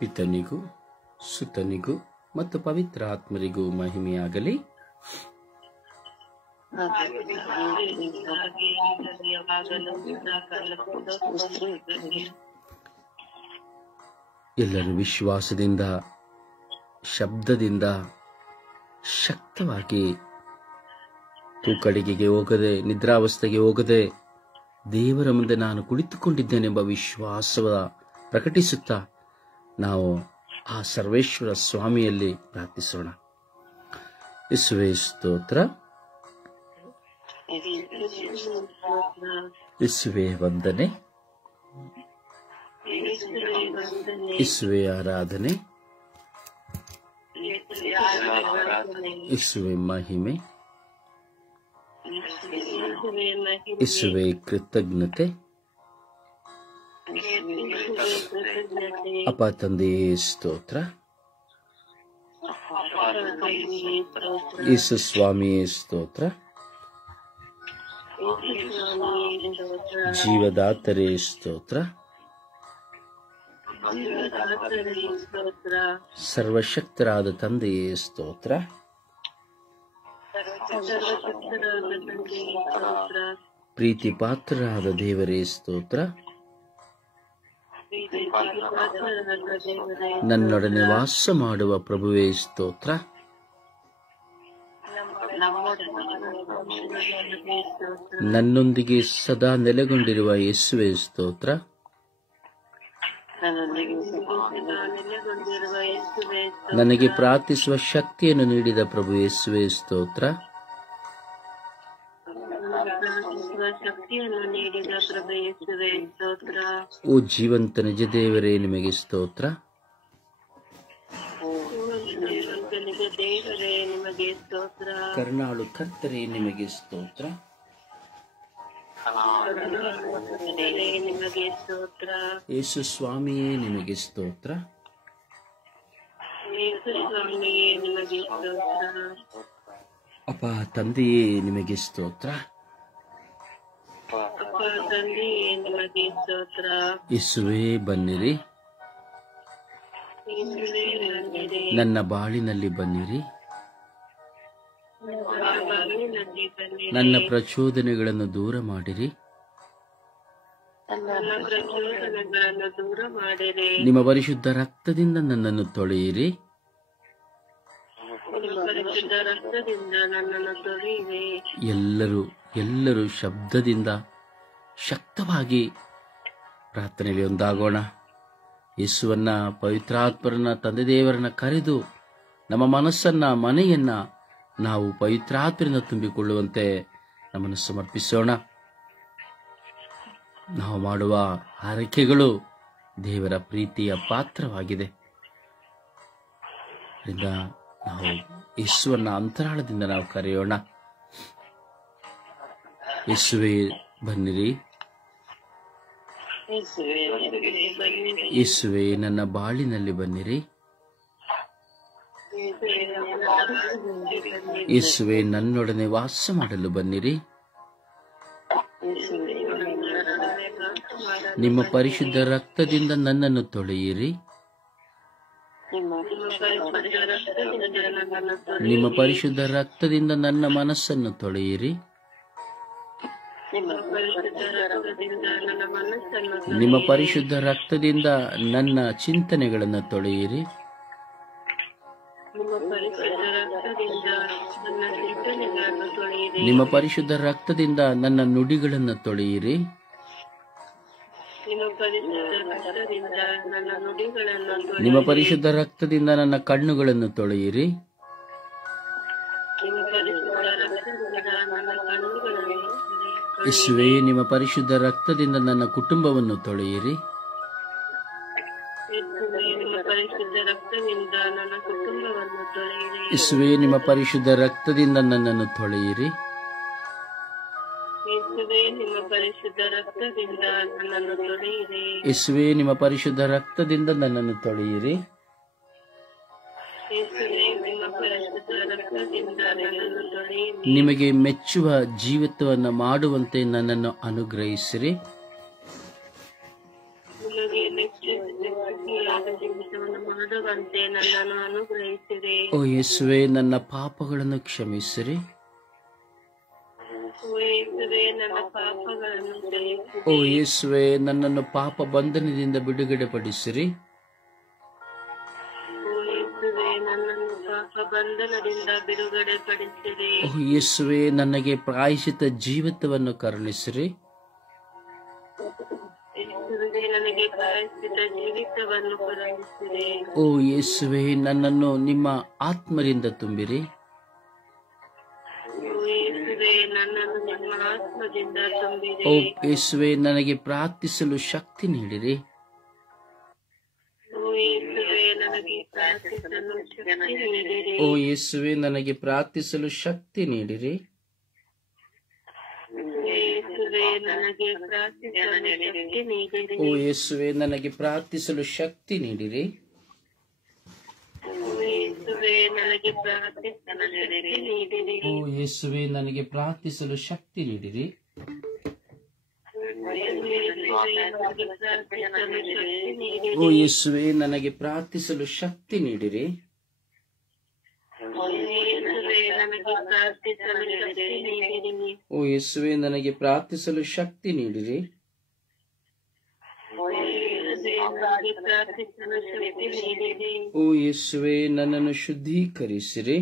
ಪಿತನಿಗೂ ಸುತನಿಗೂ ಮತ್ತು ಪವಿತ್ರ ಆತ್ಮರಿಗೂ ಮಹಿಮೆಯಾಗಲಿ. ಎಲ್ಲರೂ ವಿಶ್ವಾಸದಿಂದ, ಶಬ್ದದಿಂದ ಶಕ್ತವಾಗಿ ತೂಕಡಿಗೆಗೆ ಹೋಗದೆ, ನಿದ್ರಾವಸ್ಥೆಗೆ ಹೋಗದೆ ದೇವರ ಮುಂದೆ ನಾನು ಕುಳಿತುಕೊಂಡಿದ್ದೇನೆಂಬ ವಿಶ್ವಾಸವ ಪ್ರಕಟಿಸುತ್ತಾ ನಾವು ಆ ಸರ್ವೇಶ್ವರ ಸ್ವಾಮಿಯಲ್ಲಿ ಪ್ರಾರ್ಥಿಸೋಣ. ಯೇಸುವೇ ಸ್ತೋತ್ರ, ಯೇಸುವೇ ವಂದನೆ, ಯೇಸುವೇ ಆರಾಧನೆ, ಯೇಸುವೇ ಮಹಿಮೆ, ಯೇಸುವೇ ಕೃತಜ್ಞತೆ. ಅಪ್ಪ ತಂದೆಯೇ ಸ್ತೋತ್ರ, ಯೇಸು ಸ್ವಾಮಿಯೇ ಸ್ತೋತ್ರ, ಜೀವದಾತರೇ ಸ್ತೋತ್ರ, ಸರ್ವಶಕ್ತರಾದ ತಂದೆಯೇ ಸ್ತೋತ್ರ, ಪ್ರೀತಿ ಪಾತ್ರರಾದ ದೇವರೇ ಸ್ತೋತ್ರ, ನನ್ನೊಡನೆ ವಾಸ ಮಾಡುವ ಪ್ರಭುವೇ ಸ್ತೋತ್ರ, ನನ್ನೊಂದಿಗೆ ಸದಾ ನೆಲೆಗೊಂಡಿರುವ ಯೇಸುವೇ ಸ್ತೋತ್ರ, ನನಗೆ ಪ್ರಾರ್ಥಿಸುವ ಶಕ್ತಿಯನ್ನು ನೀಡಿದ ಪ್ರಭು ಯೇಸುವೇ ಸ್ತೋತ್ರ, ಓ ಜೀವಂತ ನಿಜ ದೇವರೇ ನಿಮಗೆ ಸ್ತೋತ್ರ, ಕರುಣಾಳು ಕರ್ತರೇ ನಿಮಗೆ ಸ್ತೋತ್ರ, ಯೇಸು ಸ್ವಾಮಿಯೇ ನಿಮಗೆ ಸ್ತೋತ್ರ, ಅಪ್ಪ ತಂದೆಯೇ ನಿಮಗೆ ಸ್ತೋತ್ರ, ಯೇಸುವೇ ಬನ್ನಿರಿ, ನನ್ನ ಬಾಳಿನಲ್ಲಿ ಬನ್ನಿರಿ, ನನ್ನ ಪ್ರಚೋದನೆಗಳನ್ನು ದೂರ ಮಾಡಿರಿ, ನಿಮ್ಮ ಪರಿಶುದ್ಧ ರಕ್ತದಿಂದ ನನ್ನನ್ನು ತೊಳೆಯಿರಿ, ಎಲ್ಲರೂ ಶಬ್ದದಿಂದ ಶಕ್ತವಾಗಿ ಪ್ರಾರ್ಥನೆಯಲ್ಲಿ ಒಂದಾಗೋಣ. ಯೇಸುವನ್ನ, ಪವಿತ್ರಾತ್ಮರನ್ನ, ತಂದೆ ದೇವರನ್ನ ಕರೆದು ನಮ್ಮ ಮನಸ್ಸನ್ನ, ಮನೆಯನ್ನ ನಾವು ಪವಿತ್ರಾತ್ಮರಿಂದ ತುಂಬಿಕೊಳ್ಳುವಂತೆ ನಮ್ಮನ್ನು ಸಮರ್ಪಿಸೋಣ. ನಾವು ಮಾಡುವ ಹಾರೈಕೆಗಳು ದೇವರ ಪ್ರೀತಿಯ ಪಾತ್ರವಾಗಿದೆ. ಅದರಿಂದ ನಾವು ಯೇಸುವನ್ನ ಅಂತರಾಳದಿಂದ ನಾವು ಕರೆಯೋಣ. ಯೇಸುವೇ ಬನ್ನಿರಿ, ಯೇಸುವೇ ನನ್ನ ಬಾಳಿನಲ್ಲಿ ಬನ್ನಿರಿ, ಯೇಸುವೇ ನನ್ನೊಡನೆ ವಾಸ ಮಾಡಲು ಬನ್ನಿರಿ, ನಿಮ್ಮ ಪರಿಶುದ್ಧ ರಕ್ತದಿಂದ ನನ್ನನ್ನು ತೊಳೆಯಿರಿ, ನಿಮ್ಮ ಪರಿಶುದ್ಧ ರಕ್ತದಿಂದ ನನ್ನ ಮನಸ್ಸನ್ನು ತೊಳೆಯಿರಿ, ನಿಮ್ಮ ಪರಿಶುದ್ಧ ರಕ್ತದಿಂದ ನನ್ನ ಚಿಂತನೆಗಳನ್ನು ತೊಳೆಯಿರಿ, ನಿಮ್ಮ ಪರಿಶುದ್ಧ ರಕ್ತದಿಂದ ನನ್ನ ನುಡಿಗಳನ್ನು ತೊಳೆಯಿರಿ, ನಿಮ್ಮ ಪರಿಶುದ್ಧ ರಕ್ತದಿಂದ ನನ್ನ ಕಣ್ಣುಗಳನ್ನು ತೊಳೆಯಿರಿ, ಯೇಸುವೇ ನಿಮ್ಮ ಪರಿಶುದ್ಧ ರಕ್ತದಿಂದ ನನ್ನ ಕುಟುಂಬವನ್ನು ತೊಳೆಯಿರಿ, ಯೇಸುವೇ ನಿಮ್ಮ ಪರಿಶುದ್ಧ ರಕ್ತದಿಂದ ನನ್ನನ್ನು ತೊಳೆಯಿರಿ, ಯೇಸುವೇ ನಿಮ್ಮ ಪರಿಶುದ್ಧ ರಕ್ತದಿಂದ ನನ್ನನ್ನು ತೊಳೆಯಿರಿ, ನಿಮಗೆ ಮೆಚ್ಚುವ ಜೀವಿತವನ್ನು ಮಾಡುವಂತೆ ನನ್ನನ್ನು ಅನುಗ್ರಹಿಸಿರಿ, ನಿಮಗೆ ನಿಶ್ಚಯಿಸಿದ ಜೀವಿತವನ್ನು ಮಾಡುವಂತೆ ನನ್ನನ್ನು ಅನುಗ್ರಹಿಸಿರಿ. ಓ ಯೇಸುವೆ, ನನ್ನ ಪಾಪಗಳನ್ನು ಕ್ಷಮಿಸಿರಿ. ಓ ಯೇಸುವೆ, ನನ್ನ ಪಾಪಗಳನ್ನು ಕ್ಷಮಿಸಿರಿ. ಓ ಯೇಸುವೆ, ನನ್ನನ್ನು ಪಾಪ ಬಂಧನದಿಂದ ಬಿಡುಗಡೆ ಪಡಿಸಿರಿ. ಓ ಯೇಸುವೆ, ನನ್ನನ್ನು ಪಾಪ ಬಂಧನದಿಂದ ಬಿಡುಗಡೆ ಪಡಿಸಿರಿ. ಓ ಯೇಸುವೆ, ನನಗೆ ಪ್ರಾಯಶ್ಚಿತ್ತ ಜೀವಿತವನ್ನು ಕರುಣಿಸಿರಿ. ಯೇಸುವೆ, ನನಗೆ ಪ್ರಾಯಶ್ಚಿತ್ತ ಜೀವಿತವನ್ನು ಕರುಣಿಸಿರಿ. ಓ ಯೇಸುವೆ, ನನ್ನನ್ನು ನಿಮ್ಮ ಆತ್ಮರಿಂದ ತುಂಬಿರಿ. ಓ ಯೇಸುವೆ, ನನ್ನನ್ನು ನಿಮ್ಮ ಆತ್ಮದಿಂದ ತುಂಬಿರಿ. ಓ ಯೇಸುವೆ, ನನಗೆ ಪ್ರಾರ್ಥಿಸಲು ಶಕ್ತಿ ನೀಡಿರಿ. ಓ ಯೇಸುವೆ, ನನಗೆ ಪ್ರಾರ್ಥಿಸಲು ಶಕ್ತಿ ನೀಡಿರಿ. ಓ ಯೇಸುವೆ, ನನಗೆ ಪ್ರಾರ್ಥಿಸಲು ಶಕ್ತಿ ನೀಡಿರಿ. ಯೇಸುವೆ, ನನಗೆ ಪ್ರಾರ್ಥಿಸಲು ಶಕ್ತಿ ನೀಡಿರಿ. ಓ ಯೇಸುವೆ, ನನಗೆ ಪ್ರಾರ್ಥಿಸಲು ಶಕ್ತಿ ನೀಡಿರಿ. ಓ ಯೇಸುವೆ, ನನಗೆ ಪ್ರಾರ್ಥಿಸಲು ಶಕ್ತಿ ನೀಡಿರಿ. ಓ ಯೇಸುವೆ, ನನಗೆ ಪ್ರಾರ್ಥಿಸಲು ಶಕ್ತಿ ನೀಡಿರಿ. ಓ ಯೇಸುವೆ, ನನಗೆ ಪ್ರಾರ್ಥಿಸಲು ಶಕ್ತಿ ನೀಡಿರಿ. ಓ ಯೇಸುವೆ, ನನಗೆ ಪ್ರಾರ್ಥಿಸಲು ಶಕ್ತಿ ನೀಡಿರಿ. ಓ ಯೇಸುವೆ, ನನ್ನನ್ನು ಶುದ್ಧೀಕರಿಸಿರಿ.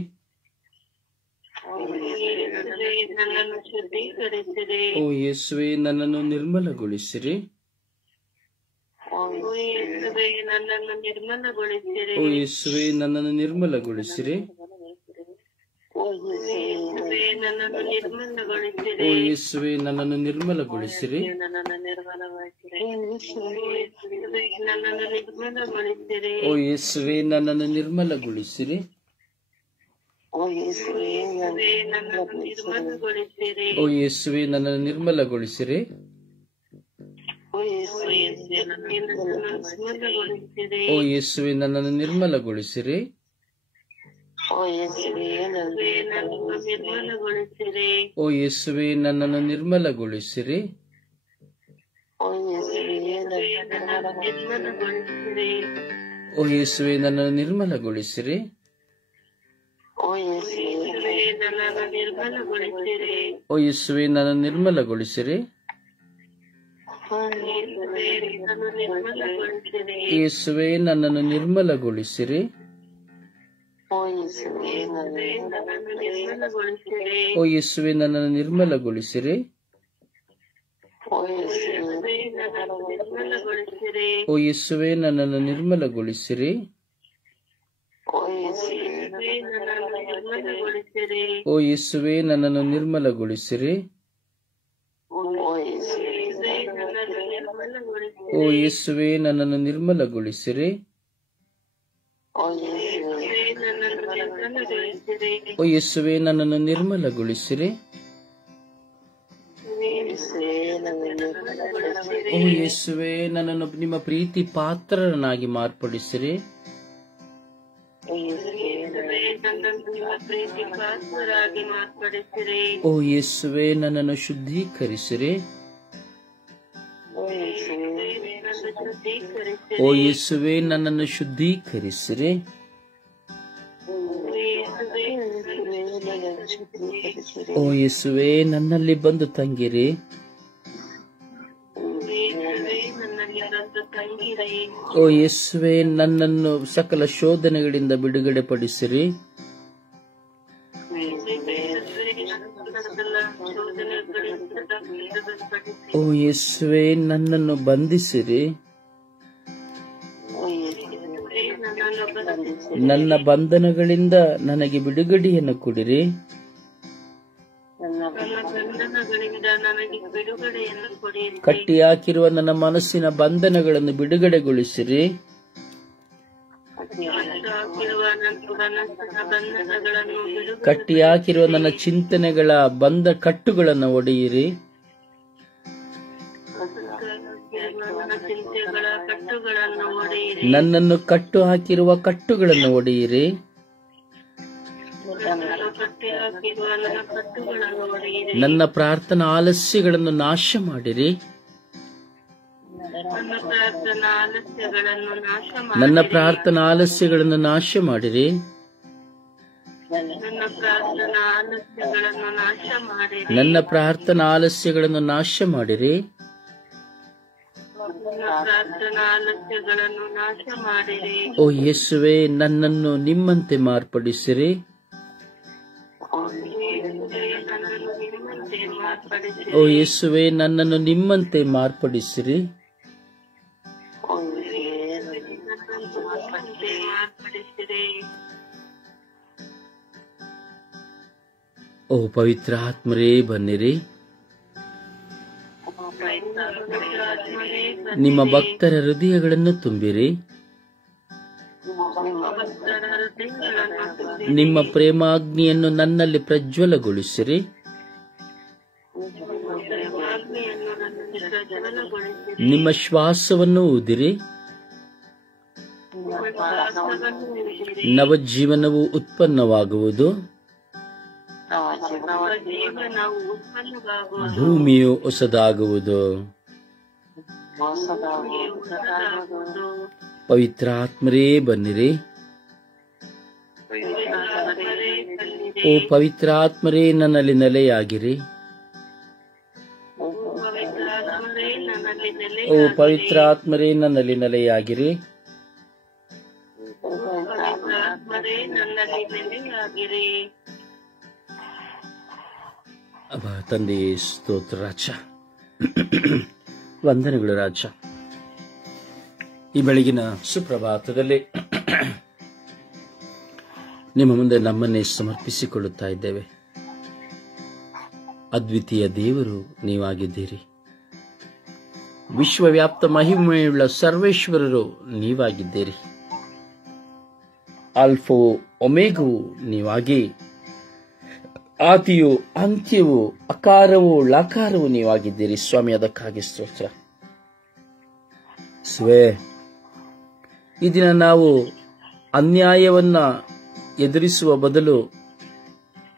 ನನ್ನನ್ನು ಶುದ್ಧೀಕರಿಸಿರಿ. ಓ ಯೇಸುವೆ, ನನ್ನನ್ನು ನಿರ್ಮಲಗೊಳಿಸಿರಿ. ಓ ಯೇಸುವೆ, ನನ್ನನ್ನು ನಿರ್ಮಲಗೊಳಿಸಿರಿ. ಓ ಯೇಸುವೆ, ನನ್ನನ್ನು ನಿರ್ಮಲಗೊಳಿಸಿರಿ. ಓ ಯೇಸುವೆ, ನನ್ನನ್ನು ನಿರ್ಮಲಗೊಳಿಸಿರಿ. ಓ ಯೇಸುವೆ, ನನ್ನನ್ನು ನಿರ್ಮಲಗೊಳಿಸಿರಿ. ಓ ಯೇಸುವೆ, ನನ್ನನ್ನು ನಿರ್ಮಲಗೊಳಿಸಿರಿ. ಓ ಯೇಸುವೆ, ನನ್ನನ್ನು ನಿರ್ಮಲಗೊಳಿಸಿರಿ. ಓ ಯೇಸುವೆ, ನನ್ನನ್ನು ನಿರ್ಮಲಗೊಳಿಸಿರಿ. ಓ ಯೇಸುವೆ, ನನ್ನನ್ನು ನಿರ್ಮಲಗೊಳಿಸಿರಿ. ಓ ಯೇಸುವೆ, ನನ್ನನ್ನು ನಿರ್ಮಲಗೊಳಿಸಿರಿ. ಓ ಯೇಸುವೆ, ನನ್ನನ್ನು ನಿರ್ಮಲಗೊಳಿಸಿರಿ. ಓ ಯೇಸುವೆ, ನನ್ನನ್ನು ನಿರ್ಮಲಗೊಳಿಸಿರಿ. ಓ ಯೇಸುವೆ, ನನ್ನನ್ನು ನಿರ್ಮಲಗೊಳಿಸಿರಿ. ಓ ಯೇಸುವೆ, ನನ್ನನ್ನು ನಿರ್ಮಲಗೊಳಿಸಿರಿ. ಓ ಯೇಸುವೆ, ನನ್ನನ್ನು ನಿರ್ಮಲಗೊಳಿಸಿರಿ. ಯೇಸುವೆ, ನನ್ನನ್ನು ನಿರ್ಮಲಗೊಳಿಸಿರಿ. ಓ ಯೇಸುವೆ, ನನ್ನನ್ನು ನಿರ್ಮಲಗೊಳಿಸಿರಿ. ಓ ಯೇಸುವೆ, ನನ್ನನ್ನು ನಿರ್ಮಲಗೊಳಿಸಿರಿ. ಓ ಯೇಸುವೆ, ನನ್ನನ್ನು ನಿರ್ಮಲಗೊಳಿಸಿರಿ. ಓ ಯೇಸುವೆ, ನನ್ನನ್ನು ನಿರ್ಮಲಗೊಳಿಸಿರಿ. ಓ ಯೇಸುವೆ, ನನ್ನನ್ನು ನಿರ್ಮಲಗೊಳಿಸಿರಿ. ಓ ಯೇಸುವೆ, ನನ್ನನ್ನು ನಿರ್ಮಲಗೊಳಿಸಿರಿ. ಓ ಯೇಸುವೆ, ನನ್ನನ್ನು ನಿರ್ಮಲಗೊಳಿಸಿರಿ. ಓ ಯೇಸುವೆ, ನನ್ನನ್ನು ನಿರ್ಮಲಗೊಳಿಸಿರಿ. ಓ ಯೇಸುವೆ, ನನ್ನನ್ನು ನಿರ್ಮಲಗೊಳಿಸಿರಿ. ಓ ಯೇಸುವೆ, ನನ್ನನ್ನು ಓ ಯೇಸುವೆ, ನನ್ನನ್ನು ನಿಮ್ಮ ಪ್ರೀತಿ ಪಾತ್ರರನ್ನಾಗಿ ಮಾರ್ಪಡಿಸಿರಿ. ಓ ಯೇಸುವೆ, ನನ್ನನ್ನು ನಿಮ್ಮ ಪ್ರೀತಿ ಪಾತ್ರರಾಗಿ ಮಾರ್ಪಡಿಸಿರಿ. ಓ ಯೇಸುವೆ, ನನ್ನನ್ನು ಶುದ್ಧೀಕರಿಸಿರಿ. ಓ ಯೇಸುವೆ, ನನ್ನನ್ನು ಶುದ್ಧೀಕರಿಸಿರಿ. ಓ ಯೇಸುವೆ, ನನ್ನನ್ನು ಶುದ್ಧೀಕರಿಸಿರಿ. ಓ ಯೇಸುವೆ, ನನ್ನಲ್ಲಿ ಬಂದು ತಂಗಿರಿ. ಓ ಯೇಸುವೆ, ನನ್ನನ್ನು ಸಕಲ ಶೋಧನೆಗಳಿಂದ ಬಿಡುಗಡೆ ಪಡಿಸಿರಿ. ಓ ಯೇಸುವೆ, ನನ್ನನ್ನು ಬಂಧಿಸಿರಿ. ನನ್ನ ಬಂಧನಗಳಿಂದ ನನಗೆ ಬಿಡುಗಡೆಯನ್ನು ಕೊಡಿರಿ. ಕಟ್ಟಿಹಾಕಿರುವ ನನ್ನ ಮನಸ್ಸಿನ ಬಂಧನಗಳನ್ನು ಬಿಡುಗಡೆಗೊಳಿಸಿರಿ. ಕಟ್ಟಿಹಾಕಿರುವ ನನ್ನ ಚಿಂತನೆಗಳ ಕಟ್ಟುಗಳನ್ನು ಒಡೆಯಿರಿ. ನನ್ನನ್ನು ಕಟ್ಟು ಹಾಕಿರುವ ಕಟ್ಟುಗಳನ್ನು ಒಡೆಯಿರಿ. ನನ್ನ ಪ್ರಾರ್ಥನಾ ಆಲಸ್ಯಗಳನ್ನು ನಾಶ ಮಾಡಿರಿ. ನನ್ನ ಪ್ರಾರ್ಥನಾ ಆಲಸ್ಯಗಳನ್ನು ನಾಶ ಮಾಡಿರಿ. ನನ್ನ ಪ್ರಾರ್ಥನಾ ಆಲಸ್ಯಗಳನ್ನು ನಾಶ ಮಾಡಿರಿ. ಓ ಯೇಸುವೆ, ನನ್ನನ್ನು ನಿಮ್ಮಂತೆ ಮಾರ್ಪಡಿಸಿರಿ. ಓ ಯೇಸುವೆ, ನನ್ನನ್ನು ನಿಮ್ಮಂತೆ ಮಾರ್ಪಡಿಸಿರಿ. ಓ ಪವಿತ್ರ ಆತ್ಮರೇ ಬನ್ನಿರಿ. ನಿಮ್ಮ ಭಕ್ತರ ಹೃದಯಗಳನ್ನು ತುಂಬಿರಿ. ನಿಮ್ಮ ಪ್ರೇಮಾಗ್ನಿಯನ್ನು ನನ್ನಲ್ಲಿ ಪ್ರಜ್ವಲಗೊಳಿಸಿರಿ. ನಿಮ್ಮ ಶ್ವಾಸವನ್ನು ಊದಿರಿ. ನವಜೀವನವು ಉತ್ಪನ್ನವಾಗುವುದು. ಭೂಮಿಯು ಹೊಸದಾಗುವುದು. ಪವಿತ್ರ ಆತ್ಮರೇ ಬನ್ನಿರಿ. ಓ ಪವಿತ್ರ ಆತ್ಮರೇ ನನ್ನಲ್ಲಿ ನೆಲೆಯಾಗಿರಿ. ಓ ಪವಿತ್ರ ಆತ್ಮರೇ ನನ್ನಲ್ಲಿ ನೆಲೆಯಾಗಿರಿ. ತಂದೆಯೇ ಸ್ತೋತ್ರ ರಾಜ, ವಂದನೆಗಳು ರಾಜ. ಈ ಬೆಳಗಿನ ಸುಪ್ರಭಾತದಲ್ಲಿ ನಿಮ್ಮ ಮುಂದೆ ನಮ್ಮನ್ನೇ ಸಮರ್ಪಿಸಿಕೊಳ್ಳುತ್ತಾ ಇದ್ದೇವೆ. ಅದ್ವಿತೀಯ ದೇವರು ನೀವಾಗಿದ್ದೀರಿ. ವಿಶ್ವವ್ಯಾಪ್ತ ಮಹಿಮೆಯುಳ್ಳ ಸರ್ವೇಶ್ವರರು ನೀವಾಗಿದ್ದೀರಿ. ಆಲ್ಫವೂ ಒಮೇಗವೂ ನೀವಾಗಿ, ಆದಿಯು ಅಂತ್ಯವೂ ಅಕಾರವೂ ಲಕಾರವೂ ನೀವಾಗಿದ್ದೀರಿ. ಸ್ವಾಮಿ, ಅದಕ್ಕಾಗಿ ಸ್ತೋತ್ರ. ಈ ದಿನ ನಾವು ಅನ್ಯಾಯವನ್ನ ಎದುರಿಸುವ ಬದಲು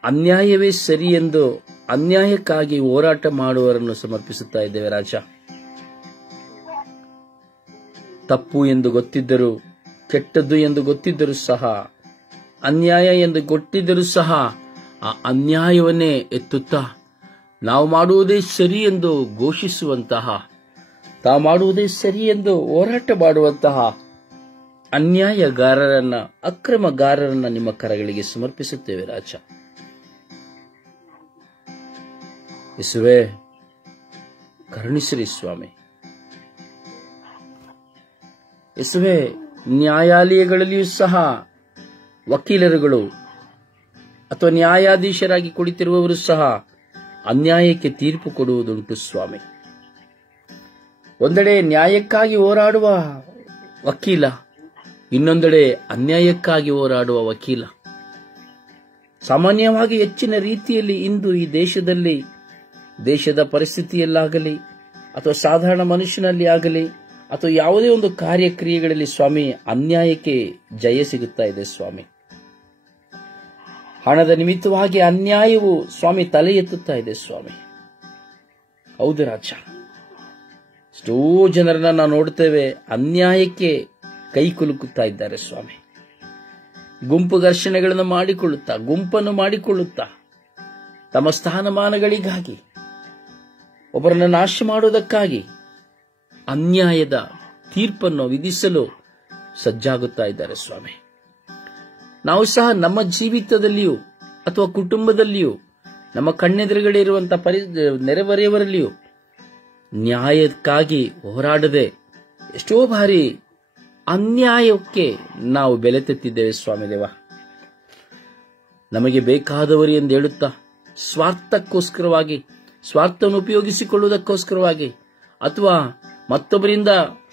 ಅನ್ಯಾಯವೇ ಸರಿ ಎಂದು ಅನ್ಯಾಯಕ್ಕಾಗಿ ಹೋರಾಟ ಮಾಡುವವರನ್ನು ಸಮರ್ಪಿಸುತ್ತಾ ಇದ್ದೇವೆ ರಾಜ. ತಪ್ಪು ಎಂದು ಗೊತ್ತಿದ್ದರೂ, ಕೆಟ್ಟದ್ದು ಎಂದು ಗೊತ್ತಿದ್ದರೂ ಸಹ, ಅನ್ಯಾಯ ಎಂದು ಗೊತ್ತಿದ್ದರೂ ಸಹ ಆ ಅನ್ಯಾಯವನ್ನೇ ಎತ್ತುತ್ತಾ ನಾವು ಮಾಡುವುದೇ ಸರಿ ಎಂದು ಘೋಷಿಸುವಂತಹ, ತಾವು ಮಾಡುವುದೇ ಸರಿ ಎಂದು ಹೋರಾಟ ಮಾಡುವಂತಹ ಅನ್ಯಾಯಗಾರರನ್ನ, ಅಕ್ರಮಗಾರರನ್ನ ನಿಮ್ಮ ಕರಗಳಿಗೆ ಸಮರ್ಪಿಸುತ್ತೇವೆ ರಾಜ. ಯೇಸುವೇ, ಕರುಣಿಸಿರಿ ಸ್ವಾಮಿ. ಯೇಸುವೇ, ನ್ಯಾಯಾಲಯಗಳಲ್ಲಿಯೂ ಸಹ ವಕೀಲರುಗಳು ಅಥವಾ ನ್ಯಾಯಾಧೀಶರಾಗಿ ಕುಳಿತಿರುವವರು ಸಹ ಅನ್ಯಾಯಕ್ಕೆ ತೀರ್ಪು ಕೊಡುವುದುಂಟು ಸ್ವಾಮಿ. ಒಂದೆಡೆ ನ್ಯಾಯಕ್ಕಾಗಿ ಹೋರಾಡುವ ವಕೀಲ, ಇನ್ನೊಂದೆಡೆ ಅನ್ಯಾಯಕ್ಕಾಗಿ ಹೋರಾಡುವ ವಕೀಲ. ಸಾಮಾನ್ಯವಾಗಿ ಹೆಚ್ಚಿನ ರೀತಿಯಲ್ಲಿ ಇಂದು ಈ ದೇಶದಲ್ಲಿ, ದೇಶದ ಪರಿಸ್ಥಿತಿಯಲ್ಲಾಗಲಿ ಅಥವಾ ಸಾಧಾರಣ ಮನುಷ್ಯನಲ್ಲಿ ಆಗಲಿ ಅಥವಾ ಯಾವುದೇ ಒಂದು ಕಾರ್ಯಕ್ರಿಯೆಗಳಲ್ಲಿ ಸ್ವಾಮಿ, ಅನ್ಯಾಯಕ್ಕೆ ಜಯ ಸಿಗುತ್ತಾ ಇದೆ ಸ್ವಾಮಿ. ಹಣದ ನಿಮಿತ್ತವಾಗಿ ಅನ್ಯಾಯವು ಸ್ವಾಮಿ ತಲೆ ಎತ್ತುತ್ತಾ ಇದೆ ಸ್ವಾಮಿ. ಹೌದು ರಾಜ, ಎಷ್ಟೋ ಜನರನ್ನ ನಾವು ನೋಡ್ತೇವೆ, ಅನ್ಯಾಯಕ್ಕೆ ಕೈ ಕುಲುಕುತ್ತಾ ಇದ್ದಾರೆ ಸ್ವಾಮಿ. ಗುಂಪು ಘರ್ಷಣೆಗಳನ್ನು ಮಾಡಿಕೊಳ್ಳುತ್ತಾ, ಗುಂಪನ್ನು ಮಾಡಿಕೊಳ್ಳುತ್ತಾ, ತಮ್ಮ ಸ್ಥಾನಮಾನಗಳಿಗಾಗಿ, ಒಬ್ಬರನ್ನು ನಾಶ ಮಾಡುವುದಕ್ಕಾಗಿ ಅನ್ಯಾಯದ ತೀರ್ಪನ್ನು ವಿಧಿಸಲು ಸಜ್ಜಾಗುತ್ತಾ ಇದ್ದಾರೆ ಸ್ವಾಮಿ. ನಾವು ಸಹ ನಮ್ಮ ಜೀವಿತದಲ್ಲಿಯೂ ಅಥವಾ ಕುಟುಂಬದಲ್ಲಿಯೂ, ನಮ್ಮ ಕಣ್ಣೆದುರುಗಡೆ ಇರುವಂತಹ ನೆರೆಹೊರೆಯವರಲ್ಲಿಯೂ ನ್ಯಾಯಕ್ಕಾಗಿ ಹೋರಾಡದೆ ಎಷ್ಟೋ ಬಾರಿ ಅನ್ಯಾಯಕ್ಕೆ ನಾವು ಬೆಲೆ ತೆತ್ತಿದ್ದೇವೆ ಸ್ವಾಮಿ ದೇವ. ನಮಗೆ ಬೇಕಾದವರು ಎಂದು ಹೇಳುತ್ತಾ ಸ್ವಾರ್ಥಕ್ಕೋಸ್ಕರವಾಗಿ, ಸ್ವಾರ್ಥವನ್ನು ಉಪಯೋಗಿಸಿಕೊಳ್ಳುವುದಕ್ಕೋಸ್ಕರವಾಗಿ ಅಥವಾ ಮತ್ತೊಬ್ಬರಿಂದ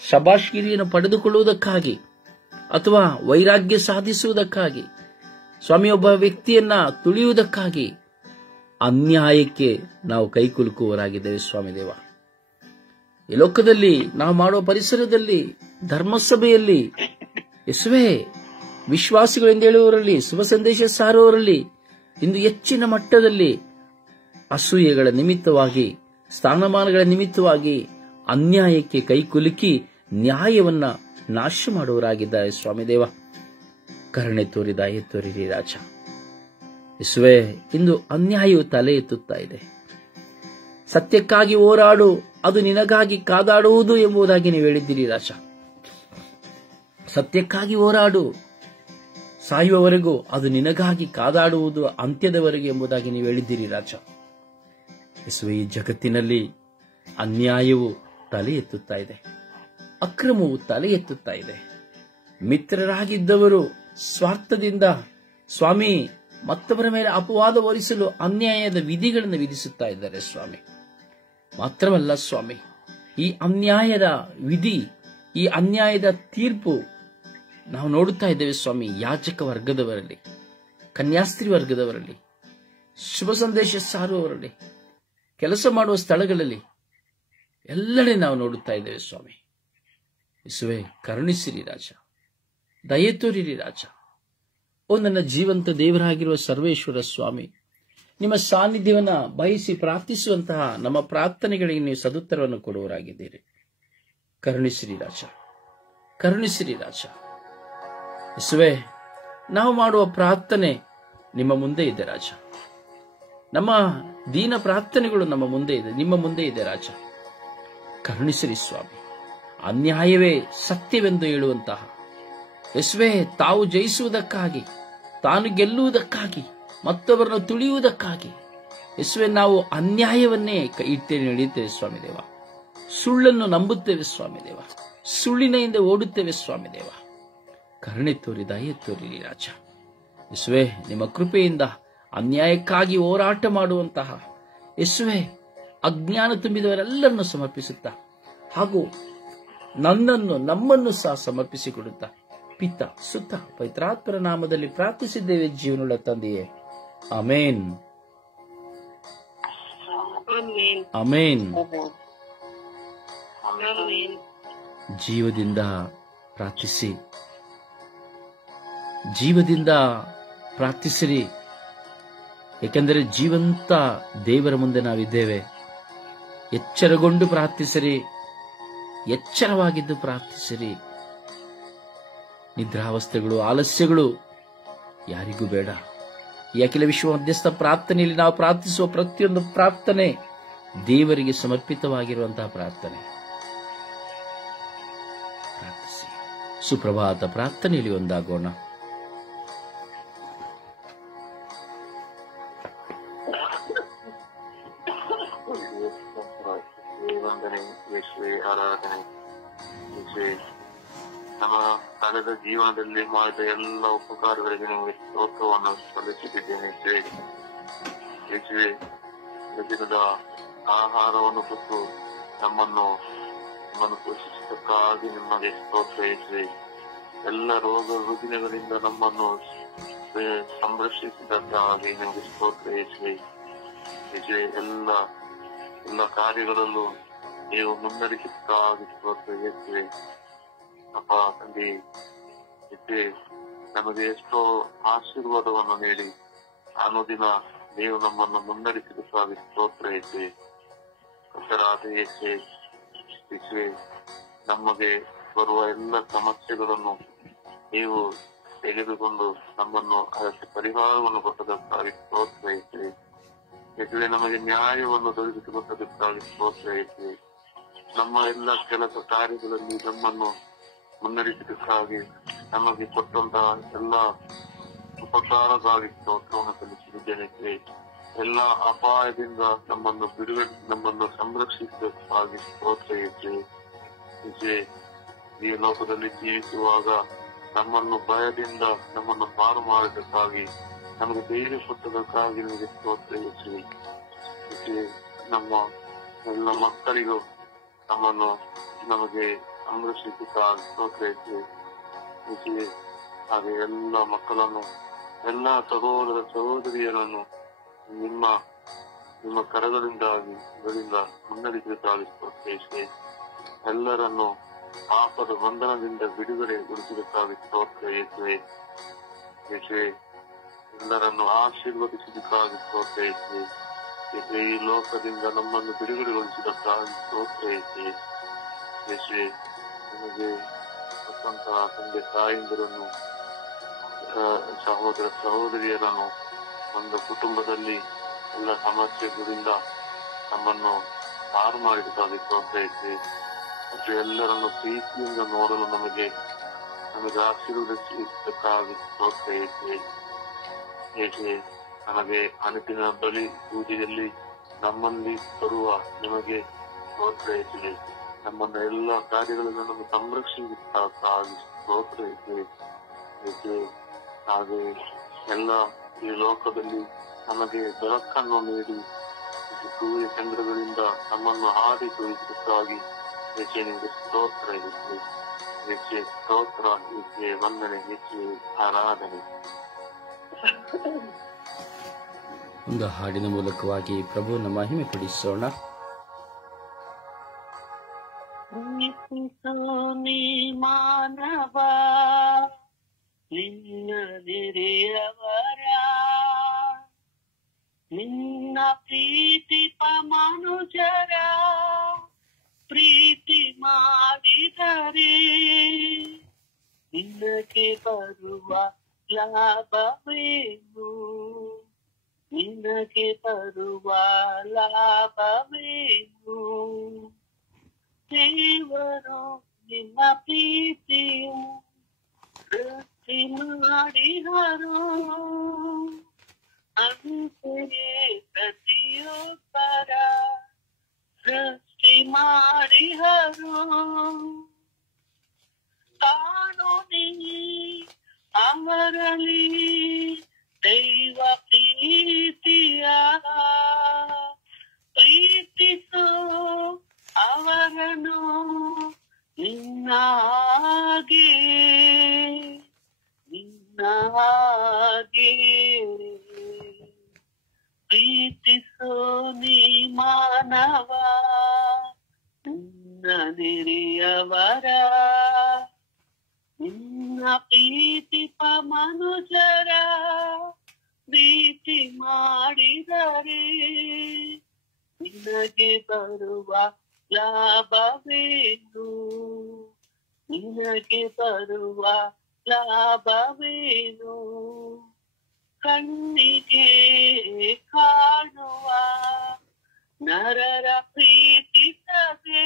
ಶಬಾಷ್ಗಿರಿಯನ್ನು ಪಡೆದುಕೊಳ್ಳುವುದಕ್ಕಾಗಿ ಅಥವಾ ವೈರಾಗ್ಯ ಸಾಧಿಸುವುದಕ್ಕಾಗಿ, ಸ್ವಾಮಿ ಒಬ್ಬ ವ್ಯಕ್ತಿಯನ್ನ ತುಳಿಯುವುದಕ್ಕಾಗಿ ಅನ್ಯಾಯಕ್ಕೆ ನಾವು ಕೈಕುಲುಕುವವರಾಗಿದ್ದೇವೆ ಸ್ವಾಮಿ ದೇವ. ಈ ಲೋಕದಲ್ಲಿ ನಾವು ಮಾಡುವ ಪರಿಸರದಲ್ಲಿ, ಧರ್ಮಸಭೆಯಲ್ಲಿ ಯೇಸುವೇ, ವಿಶ್ವಾಸಿಗಳು ಎಂದು ಹೇಳುವವರಲ್ಲಿ, ಶುಭ ಸಂದೇಶ ಸಾರುವವರಲ್ಲಿ ಇಂದು ಹೆಚ್ಚಿನ ಮಟ್ಟದಲ್ಲಿ ಅಸೂಯೆಗಳ ನಿಮಿತ್ತವಾಗಿ, ಸ್ಥಾನಮಾನಗಳ ನಿಮಿತ್ತವಾಗಿ, ಅನ್ಯಾಯಕ್ಕೆ ಕೈಕುಲುಕಿ ನ್ಯಾಯವನ್ನ ನಾಶ ಮಾಡುವವರಾಗಿದ್ದಾರೆ. ಸ್ವಾಮಿ ದೇವ, ಕರುಣೆ ತೋರಿ ದಯೆ ತೋರಿರಿ ರಾಜ. ಯೇಸುವೆ, ಇಂದು ಅನ್ಯಾಯವು ತಲೆ ಎತ್ತುತ್ತಾ ಇದೆ. ಸತ್ಯಕ್ಕಾಗಿ ಹೋರಾಡು, ಅದು ನಿನಗಾಗಿ ಕಾದಾಡುವುದು ಎಂಬುದಾಗಿ ನೀವು ಹೇಳಿದ್ದೀರಿ ರಾಜ. ಸತ್ಯಕ್ಕಾಗಿ ಹೋರಾಡು, ಸಾಯುವವರೆಗೂ ಅದು ನಿನಗಾಗಿ ಕಾದಾಡುವುದು ಅಂತ್ಯದವರೆಗೂ ಎಂಬುದಾಗಿ ನೀವು ಹೇಳಿದ್ದೀರಿ ರಾಜ. ಯೇಸುವೆ, ಈ ಜಗತ್ತಿನಲ್ಲಿ ಅನ್ಯಾಯವು ತಲೆ ಎತ್ತುತ್ತಾ ಇದೆ, ಅಕ್ರಮವು ತಲೆ ಎತ್ತುತ್ತಾ ಇದೆ. ಮಿತ್ರರಾಗಿದ್ದವರು ಸ್ವಾರ್ಥದಿಂದ ಸ್ವಾಮಿ ಮತ್ತೊಬ್ಬರ ಮೇಲೆ ಅಪವಾದ ಹೊರಿಸಲು ಅನ್ಯಾಯದ ವಿಧಿಗಳನ್ನು ವಿಧಿಸುತ್ತಾ ಇದ್ದಾರೆ ಸ್ವಾಮಿ. ಮಾತ್ರವಲ್ಲ ಸ್ವಾಮಿ, ಈ ಅನ್ಯಾಯದ ವಿಧಿ, ಈ ಅನ್ಯಾಯದ ತೀರ್ಪು ನಾವು ನೋಡುತ್ತಾ ಇದ್ದೇವೆ ಸ್ವಾಮಿ. ಯಾಜಕ ವರ್ಗದವರಲ್ಲಿ, ಕನ್ಯಾಸ್ತ್ರೀ ವರ್ಗದವರಲ್ಲಿ, ಶುಭ ಸಂದೇಶ ಸಾರುವವರಲ್ಲಿ, ಕೆಲಸ ಮಾಡುವ ಸ್ಥಳಗಳಲ್ಲಿ ಎಲ್ಲೆಡೆ ನಾವು ನೋಡುತ್ತಾ ಇದ್ದೇವೆ ಸ್ವಾಮಿ. ಯೇಸುವೆ, ಕರುಣಿಸಿರಿ ರಾಜ, ದಯೆ ತೋರಿರಿ ರಾಜ. ಓ ನನ್ನ ಜೀವಂತ ದೇವರಾಗಿರುವ ಸರ್ವೇಶ್ವರ ಸ್ವಾಮಿ, ನಿಮ್ಮ ಸಾನ್ನಿಧ್ಯವನ್ನ ಬಯಸಿ ಪ್ರಾರ್ಥಿಸುವಂತಹ ನಮ್ಮ ಪ್ರಾರ್ಥನೆಗಳಿಗೆ ನೀವು ಸದುತ್ತರವನ್ನು ಕೊಡುವರಾಗಿದ್ದೀರಿ. ಕರುಣಿಸಿರಿ ರಾಜ, ಕರುಣಿಸಿರಿ ರಾಜ. ಯೇಸುವೆ, ನಾವು ಮಾಡುವ ಪ್ರಾರ್ಥನೆ ನಿಮ್ಮ ಮುಂದೆ ಇದೆ ರಾಜ. ನಮ್ಮ ದೀನ ಪ್ರಾರ್ಥನೆಗಳು ನಮ್ಮ ಮುಂದೆ ಇದೆ, ನಿಮ್ಮ ಮುಂದೆ ಇದೆ ರಾಜ. ಕರುಣಿಸಿರಿ ಸ್ವಾಮಿ. ಅನ್ಯಾಯವೇ ಸತ್ಯವೆಂದು ಹೇಳುವಂತಹ ಯೇಸುವೆ, ತಾವು ಜಯಿಸುವುದಕ್ಕಾಗಿ, ತಾನು ಗೆಲ್ಲುವುದಕ್ಕಾಗಿ, ಮತ್ತೊಬ್ಬರನ್ನು ತುಳಿಯುವುದಕ್ಕಾಗಿ ಯೇಸುವೆ ನಾವು ಅನ್ಯಾಯವನ್ನೇ ಇಟ್ಟೇ ನಡೆಯುತ್ತೇವೆ ಸ್ವಾಮಿ ದೇವ. ಸುಳ್ಳನ್ನು ನಂಬುತ್ತೇವೆ ಸ್ವಾಮಿ ದೇವ, ಸುಳ್ಳಿನ ಹಿಂದೆ ಓಡುತ್ತೇವೆ ಸ್ವಾಮಿ ದೇವ. ಕರುಣೆ ತೋರಿ ದಯೆ ತೋರಿರಿ ರಾಜ. ಯೇಸುವೆ, ನಿಮ್ಮ ಕೃಪೆಯಿಂದ ಅನ್ಯಾಯಕ್ಕಾಗಿ ಹೋರಾಟ ಮಾಡುವಂತಹ ಯೇಸುವೆ ಅಜ್ಞಾನ ತುಂಬಿದವರೆಲ್ಲರನ್ನು ಸಮರ್ಪಿಸುತ್ತಾ, ಹಾಗೂ ನಮ್ಮನ್ನು ಸಹ ಸಮರ್ಪಿಸಿಕೊಡುತ್ತಾ, ಪಿತ ಸುತ್ತ ಪವಿತ್ರಾತ್ಮರ ನಾಮದಲ್ಲಿ ಪ್ರಾರ್ಥಿಸಿದ್ದೇವೆ ಜೀವನುಳ್ಳ ತಂದೆಯೇ. ಆಮೇನ್, ಆಮೇನ್. ಜೀವದಿಂದ ಪ್ರಾರ್ಥಿಸಿ, ಜೀವದಿಂದ ಪ್ರಾರ್ಥಿಸಿರಿ. ಏಕೆಂದರೆ ಜೀವಂತ ದೇವರ ಮುಂದೆ ನಾವಿದ್ದೇವೆ. ಎಚ್ಚರಗೊಂಡು ಪ್ರಾರ್ಥಿಸಿರಿ, ಎಚ್ಚರವಾಗಿದ್ದು ಪ್ರಾರ್ಥಿಸಿರಿ. ನಿದ್ರಾವಸ್ಥೆಗಳು, ಆಲಸ್ಯಗಳು ಯಾರಿಗೂ ಬೇಡ. ಈ ಅಖಿಲ ವಿಶ್ವ ಮಧ್ಯಸ್ಥ ಪ್ರಾರ್ಥನೆಯಲ್ಲಿ ನಾವು ಪ್ರಾರ್ಥಿಸುವ ಪ್ರತಿಯೊಂದು ಪ್ರಾರ್ಥನೆ ದೇವರಿಗೆ ಸಮರ್ಪಿತವಾಗಿರುವಂತಹ ಪ್ರಾರ್ಥನೆ. ಪ್ರಾರ್ಥಿಸಿ. ಸುಪ್ರಭಾತ ಪ್ರಾರ್ಥನೆಯಲ್ಲಿ ಒಂದಾಗೋಣ. ಆರಾಧನೆ ನಮ್ಮ ಕಳೆದ ಜೀವನದಲ್ಲಿ ಮಾಡಿದ ಎಲ್ಲ ಉಪಕಾರಗಳಿಗೆ ನಿಮಗೆ ಸ್ತೋತ್ರವನ್ನು ಸಲ್ಲಿಸುತ್ತಿದ್ದೇನೆ. ಯೇಸುವೆ, ದಿನದ ಆಹಾರವನ್ನು ಕೊಟ್ಟು ನಮ್ಮನ್ನು ಪೋಷಿಸಿದ್ದಕ್ಕಾಗಿ ನಿಮಗೆ ಸ್ತೋತ್ರ. ಯೇಸುವೆ, ಎಲ್ಲ ರೋಗ ರುಜಿನಗಳಿಂದ ನಮ್ಮನ್ನು ಸಂರಕ್ಷಿಸಿದ್ದಕ್ಕಾಗಿ ನಿಮಗೆ ಸ್ತೋತ್ರ. ಯೇಸುವೆ, ಎಲ್ಲ ಕಾರ್ಯಗಳಲ್ಲೂ ನೀವು ಮುನ್ನಡೆಸಿದ್ದಕ್ಕಾಗಿ ಸ್ತೋತ್ರ. ಯೇಸುವೆ, ಅಪ್ಪ ತಂದೆ, ನಮಗೆ ಎಷ್ಟೋ ಆಶೀರ್ವಾದವನ್ನು ನೀಡಿ ಅನುದಿನ ನೀವು ನಮ್ಮನ್ನು ಮುನ್ನಡೆಸಿದ್ದಕ್ಕಾಗಿ ಸ್ತೋತ್ರ. ಯೇಸುವೆ, ಕರ್ತರಾದ ಯೇಸುವೆ, ನಮಗೆ ಬರುವ ಎಲ್ಲ ಸಮಸ್ಯೆಗಳನ್ನು ನೀವು ತೆಗೆದುಕೊಂಡು ನಮ್ಮನ್ನು ಅದಕ್ಕೆ ಪರಿಹಾರವನ್ನು ಕೊಟ್ಟದಕ್ಕಾಗಿ ಸ್ತೋತ್ರ. ಯೇಸುವೆ, ನಮಗೆ ನ್ಯಾಯವನ್ನು ದೊರಕಿಸಿಕೊಟ್ಟದಕ್ಕಾಗಿ ಸ್ತೋತ್ರ. ಯೇಸುವೆ, ನಮ್ಮ ಎಲ್ಲ ಕೆಲಸ ಕಾರ್ಯಗಳಲ್ಲಿ ನಮ್ಮನ್ನು ಮುನ್ನಡೆಸಿದ್ದಕ್ಕಾಗಿ ನಮಗೆ ಕೊಟ್ಟಂತಹ ಎಲ್ಲ ಉಪಕಾರಕ್ಕಾಗಿ ಸ್ತೋತ್ರವನ್ನು ಸಲ್ಲಿಸಿದ್ದೇನೆ. ಎಲ್ಲ ಅಪಾಯದಿಂದ ನಮ್ಮನ್ನು ಸಂರಕ್ಷಿಸಿದ್ದಕ್ಕಾಗಿ ಸ್ತೋತ್ರ. ಯೇಸುವೆ, ಈ ಲೋಕದಲ್ಲಿ ಜೀವಿಸುವಾಗ ನಮ್ಮನ್ನು ಭಯದಿಂದ ನಮ್ಮನ್ನು ಪಾರು ಮಾಡಿದ್ದಕ್ಕಾಗಿ, ನಮಗೆ ಧೈರ್ಯ ಕೊಟ್ಟದಕ್ಕಾಗಿ ನಿಮಗೆ ಸ್ತೋತ್ರ. ಯೇಸುವೆ, ನಮ್ಮ ಎಲ್ಲ ಮಕ್ಕಳಿಗೂ ನಮಗೆ ಸಂರಕ್ಷಿಸಿದ್ದಕ್ಕಾಗಿ ಸ್ತೋತ್ರ. ಯೇಸುವೆ, ಹಾಗೆ ಎಲ್ಲ ಮಕ್ಕಳನ್ನು, ಎಲ್ಲ ಸಹೋದರ ಸಹೋದರಿಯರನ್ನು ನಿಮ್ಮ ಕರಗಳಿಂದ ಮುನ್ನಡೆಸಿದ್ದಕ್ಕಾಗಿ ಸ್ತೋತ್ರ. ಯೇಸುವೆ, ಎಲ್ಲರನ್ನು ಪಾಪದ ಬಂಧನದಿಂದ ಬಿಡುಗಡೆಗೊಳಿಸಿದ್ದಕ್ಕಾಗಿ ಸ್ತೋತ್ರ. ಯೇಸುವೆ, ಎಲ್ಲರನ್ನು ಆಶೀರ್ವದಿಸಿದ್ದಕ್ಕಾಗಿ ಸ್ತೋತ್ರ. ಯೇಸುವೆ, ಈ ಲೋಕದಿಂದ ನಮ್ಮನ್ನು ಬಿಡುಗಡೆಗೊಳಿಸಿದ್ದಕ್ಕಾಗಿ ಸ್ತೋತ್ರ. ಯೇಸುವೆ, ನಿಮಗೆ ಕೊಟ್ಟಂತಹ ತಂದೆ ತಾಯಿಂದರನ್ನು, ಸಹೋದರ ಸಹೋದರಿಯರನ್ನು, ಒಂದು ಕುಟುಂಬದಲ್ಲಿ ಎಲ್ಲ ಸಮಸ್ಯೆಗಳಿಂದ ನಮ್ಮನ್ನು ಪಾರು ಮಾಡಿದ್ದಕ್ಕಾಗಿ ಪ್ರೋತ್ಸಾಹಿಸಿ ಮತ್ತು ಎಲ್ಲರನ್ನು ಪ್ರೀತಿಯಿಂದ ನೋಡಲು ನಮಗೆ ಆಶೀರ್ವದಿಸಕ್ಕಾಗಿ ಪ್ರೋತ್ಸಾಹಿಸಿ ಏಕೆ ನಮಗೆ ಅನುದಿನ ಬಲಿ ಪೂಜೆಯಲ್ಲಿ ನಮ್ಮಲ್ಲಿ ಬರುವ ನಿಮಗೆ ಪ್ರೋತ್ಸಾಹಿಸಿದೆ. ನಮ್ಮನ್ನ ಎಲ್ಲ ಕಾರ್ಯಗಳನ್ನು ನಮಗೆ ಸಂರಕ್ಷಿಸಕ್ಕಾಗಿ ಪ್ರೋತ್ಸಾಹಿಸಿ ಏಕೆ ಹಾಗೆ ಎಲ್ಲ ಈ ಲೋಕದಲ್ಲಿ ನಮಗೆ ಬೆಳಕನ್ನು ನೀಡಿ ಸೂರ್ಯ ಚಂದ್ರಗಳಿಂದ ನಮ್ಮನ್ನು ಹಾಡಿ ತೋರಿಸಕ್ಕಾಗಿ ಹೆಚ್ಚೆ ನಿಮಗೆ ಸ್ತೋತ್ರ ಇರುತ್ತೆ. ಹೆಚ್ಚೆ ಸ್ತೋತ್ರ, ಹೆಚ್ಚೆ ವಂದನೆ, ಹೆಚ್ಚೆ ಆರಾಧನೆ. ಒಂದು ಹಾಡಿನ ಮೂಲಕವಾಗಿ ಪ್ರಭುವನ್ನು ಮಹಿಮೆ ಪಡಿಸೋಣ. ನೀ ಮಾನವ ನಿನ್ನ ನೆರೆಯವರ, ನಿನ್ನ ಪ್ರೀತಿ ಮನುಜರ ಪ್ರೀತಿ ಮಾಡಿದರೆ ನಿನಗೆ ಬರುವ ಲಾಭವೇನು? ನಿನಗೆ ಬರುವ ಲಾಭವೇನು? ದೇವರು ನಿಮ್ಮ ಪ್ರೀತಿಯು ಸೃಷ್ಟಿ ಮಾಡಿದರು, ಅಂತೆಯೇ ಪ್ರತಿಯೊಬ್ಬರ ಸೃಷ್ಟಿ ಮಾಡಿದರು. ಕಾಣು ನೀ ಅವರಲ್ಲಿ ದೈವ ಪ್ರೀತಿಯ, ಪ್ರೀತಿಸು ಅವರನ್ನು ನಿನ್ನಾಗೆ ನಿನ್ನಾಗೆ. ಪ್ರೀತಿಸೋ ನೀ ಮಾನವ ನಿನ್ನ ನೆರೆಯವರ, ನಿನ್ನ ಪ್ರೀತಿ ಮನುಜರ ಪ್ರೀತಿ ಮಾಡಿದರೆ ನಿನಗೆ ಬರುವ ಲಾಭವೇನು? ನಿನಗೆ ಬರುವ ಲಾಭವೇನು? ಕಣ್ಣಿಗೆ ಕಾಣುವ ನರರ ಪ್ರೀತಿಸದೆ,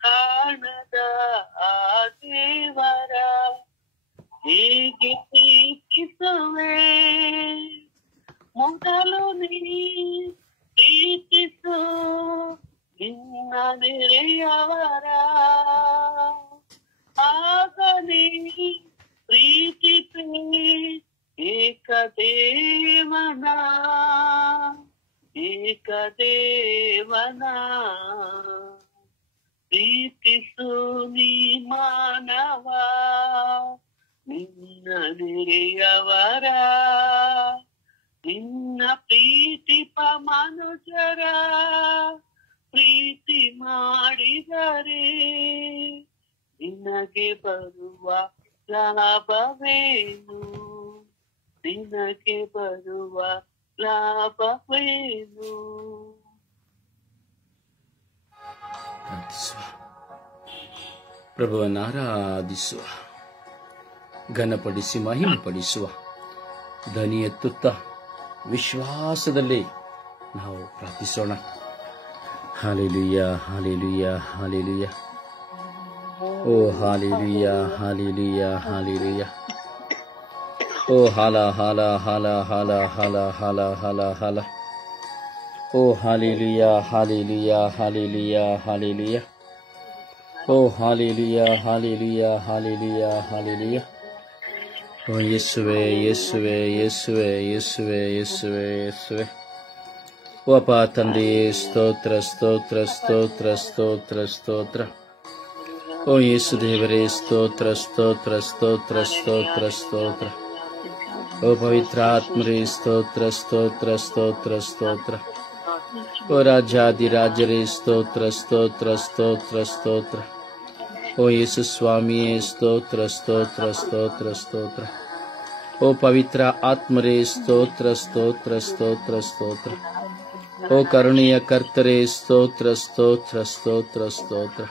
ಕಾಣದ ಆ ದೇವರ ಹೇಗೆ ಪ್ರೀತಿಸುವೆ? ಮೊದಲು ನೀ ಪ್ರೀತಿಸು ನಿನ್ನ ನೆರೆಯವರ, ಆಗ ನೀ ಪ್ರೀತಿಸು ಏಕದೇವನ ಏಕದೇವನ. ಪ್ರೀತಿಸು ನೀ ಮಾನವ ನಿನ್ನ ನೆರೆಯವರ, ನಿನ್ನ ಪ್ರೀತಿ ಮನುಜರ ಪ್ರೀತಿ ಮಾಡಿದರೆ ನಿನಗೆ ಬರುವ ಲಾಭವೇನು? ನಿನಗೆ ಬರುವ ಲಾಭವೇನು? ಪ್ರಭುವನ್ನು ಆರಾಧಿಸುವ, ಘನಪಡಿಸಿ ಮಹಿಮೆಪಡಿಸುವ, ಧ್ವನಿ ಎತ್ತುತ್ತಾ ವಿಶ್ವಾಸದಲ್ಲಿ ನಾವು ಪ್ರಾರ್ಥಿಸೋಣ. Hallelujah, hallelujah, hallelujah. ಓ ಹಾಲೆಲೂಯ, ಹಾಲೆಲೂಯ, ಹಾಲೆಲೂಯ. ಓ ಹಾಲ ಹಾಲ ಹಾಲ ಹಾಲ ಹಾಲ ಹಾಲ ಹಾಲ ಹಾಲ. ಓ ಹಾಲೆಲೂಯ, ಹಾಲೆಲೂಯ, ಹಾಲೆಲೂಯ, ಹಾಲೆಲೂಯ. ಓ ಹಾಲೆಲೂಯ, ಹಾಲೆಲೂಯ, ಹಾಲೆಲೂಯ, ಹಾಲೆಲೂಯ. ಓ ಯೇಸುವೆ, ಯೇಸುವೆ, ಯೇಸುವೆ, ಯೇಸುವೆ, ಯೇಸುವೆ, ಯೇಸುವೆ. ಓ ಅಪ್ಪ ತಂದೆಯೇ, ಸ್ತೋತ್ರ, ಸ್ತೋತ್ರ, ಸ್ತೋತ್ರ, ಸ್ತೋತ್ರ, ಸ್ತೋತ್ರ. ಓ ಯೇಸು ದೇವರೇ, ಸ್ತೋತ್ರ, ಸ್ತೋತ್ರ, ಸ್ತೋತ್ರ, ಸ್ತೋತ್ರ, ಸ್ತೋತ್ರ. ಓ ಪವಿತ್ರಾತ್ಮರೇ, ಸ್ತೋತ್ರ, ಸ್ತೋತ್ರ, ಸ್ತೋತ್ರ, ಸ್ತೋತ್ರ. ಓ ರಾಜಾದಿರಾಜರೇ, ಸ್ತೋತ್ರ, ಸ್ತೋತ್ರ, ಸ್ತೋತ್ರ, ಸ್ತೋತ್ರ. ಓ ಯೇಸು ಸ್ವಾಮಿಯೇ, ಸ್ತೋತ್ರ, ಸ್ತೋತ್ರ, ಸ್ತೋತ್ರ, ಸ್ತೋತ್ರ. ಓ ಪವಿತ್ರ ಆತ್ಮರೇ, ಸ್ತೋತ್ರ, ಸ್ತೋತ್ರ, ಸ್ತೋತ್ರ, ಸ್ತೋತ್ರ. ಓ ಕರುಣೆಯ ಕರ್ತರೆ, ಸ್ತೋತ್ರ ಸ್ತೋತ್ರ ಸ್ತೋತ್ರ ಸ್ತೋತ್ರ.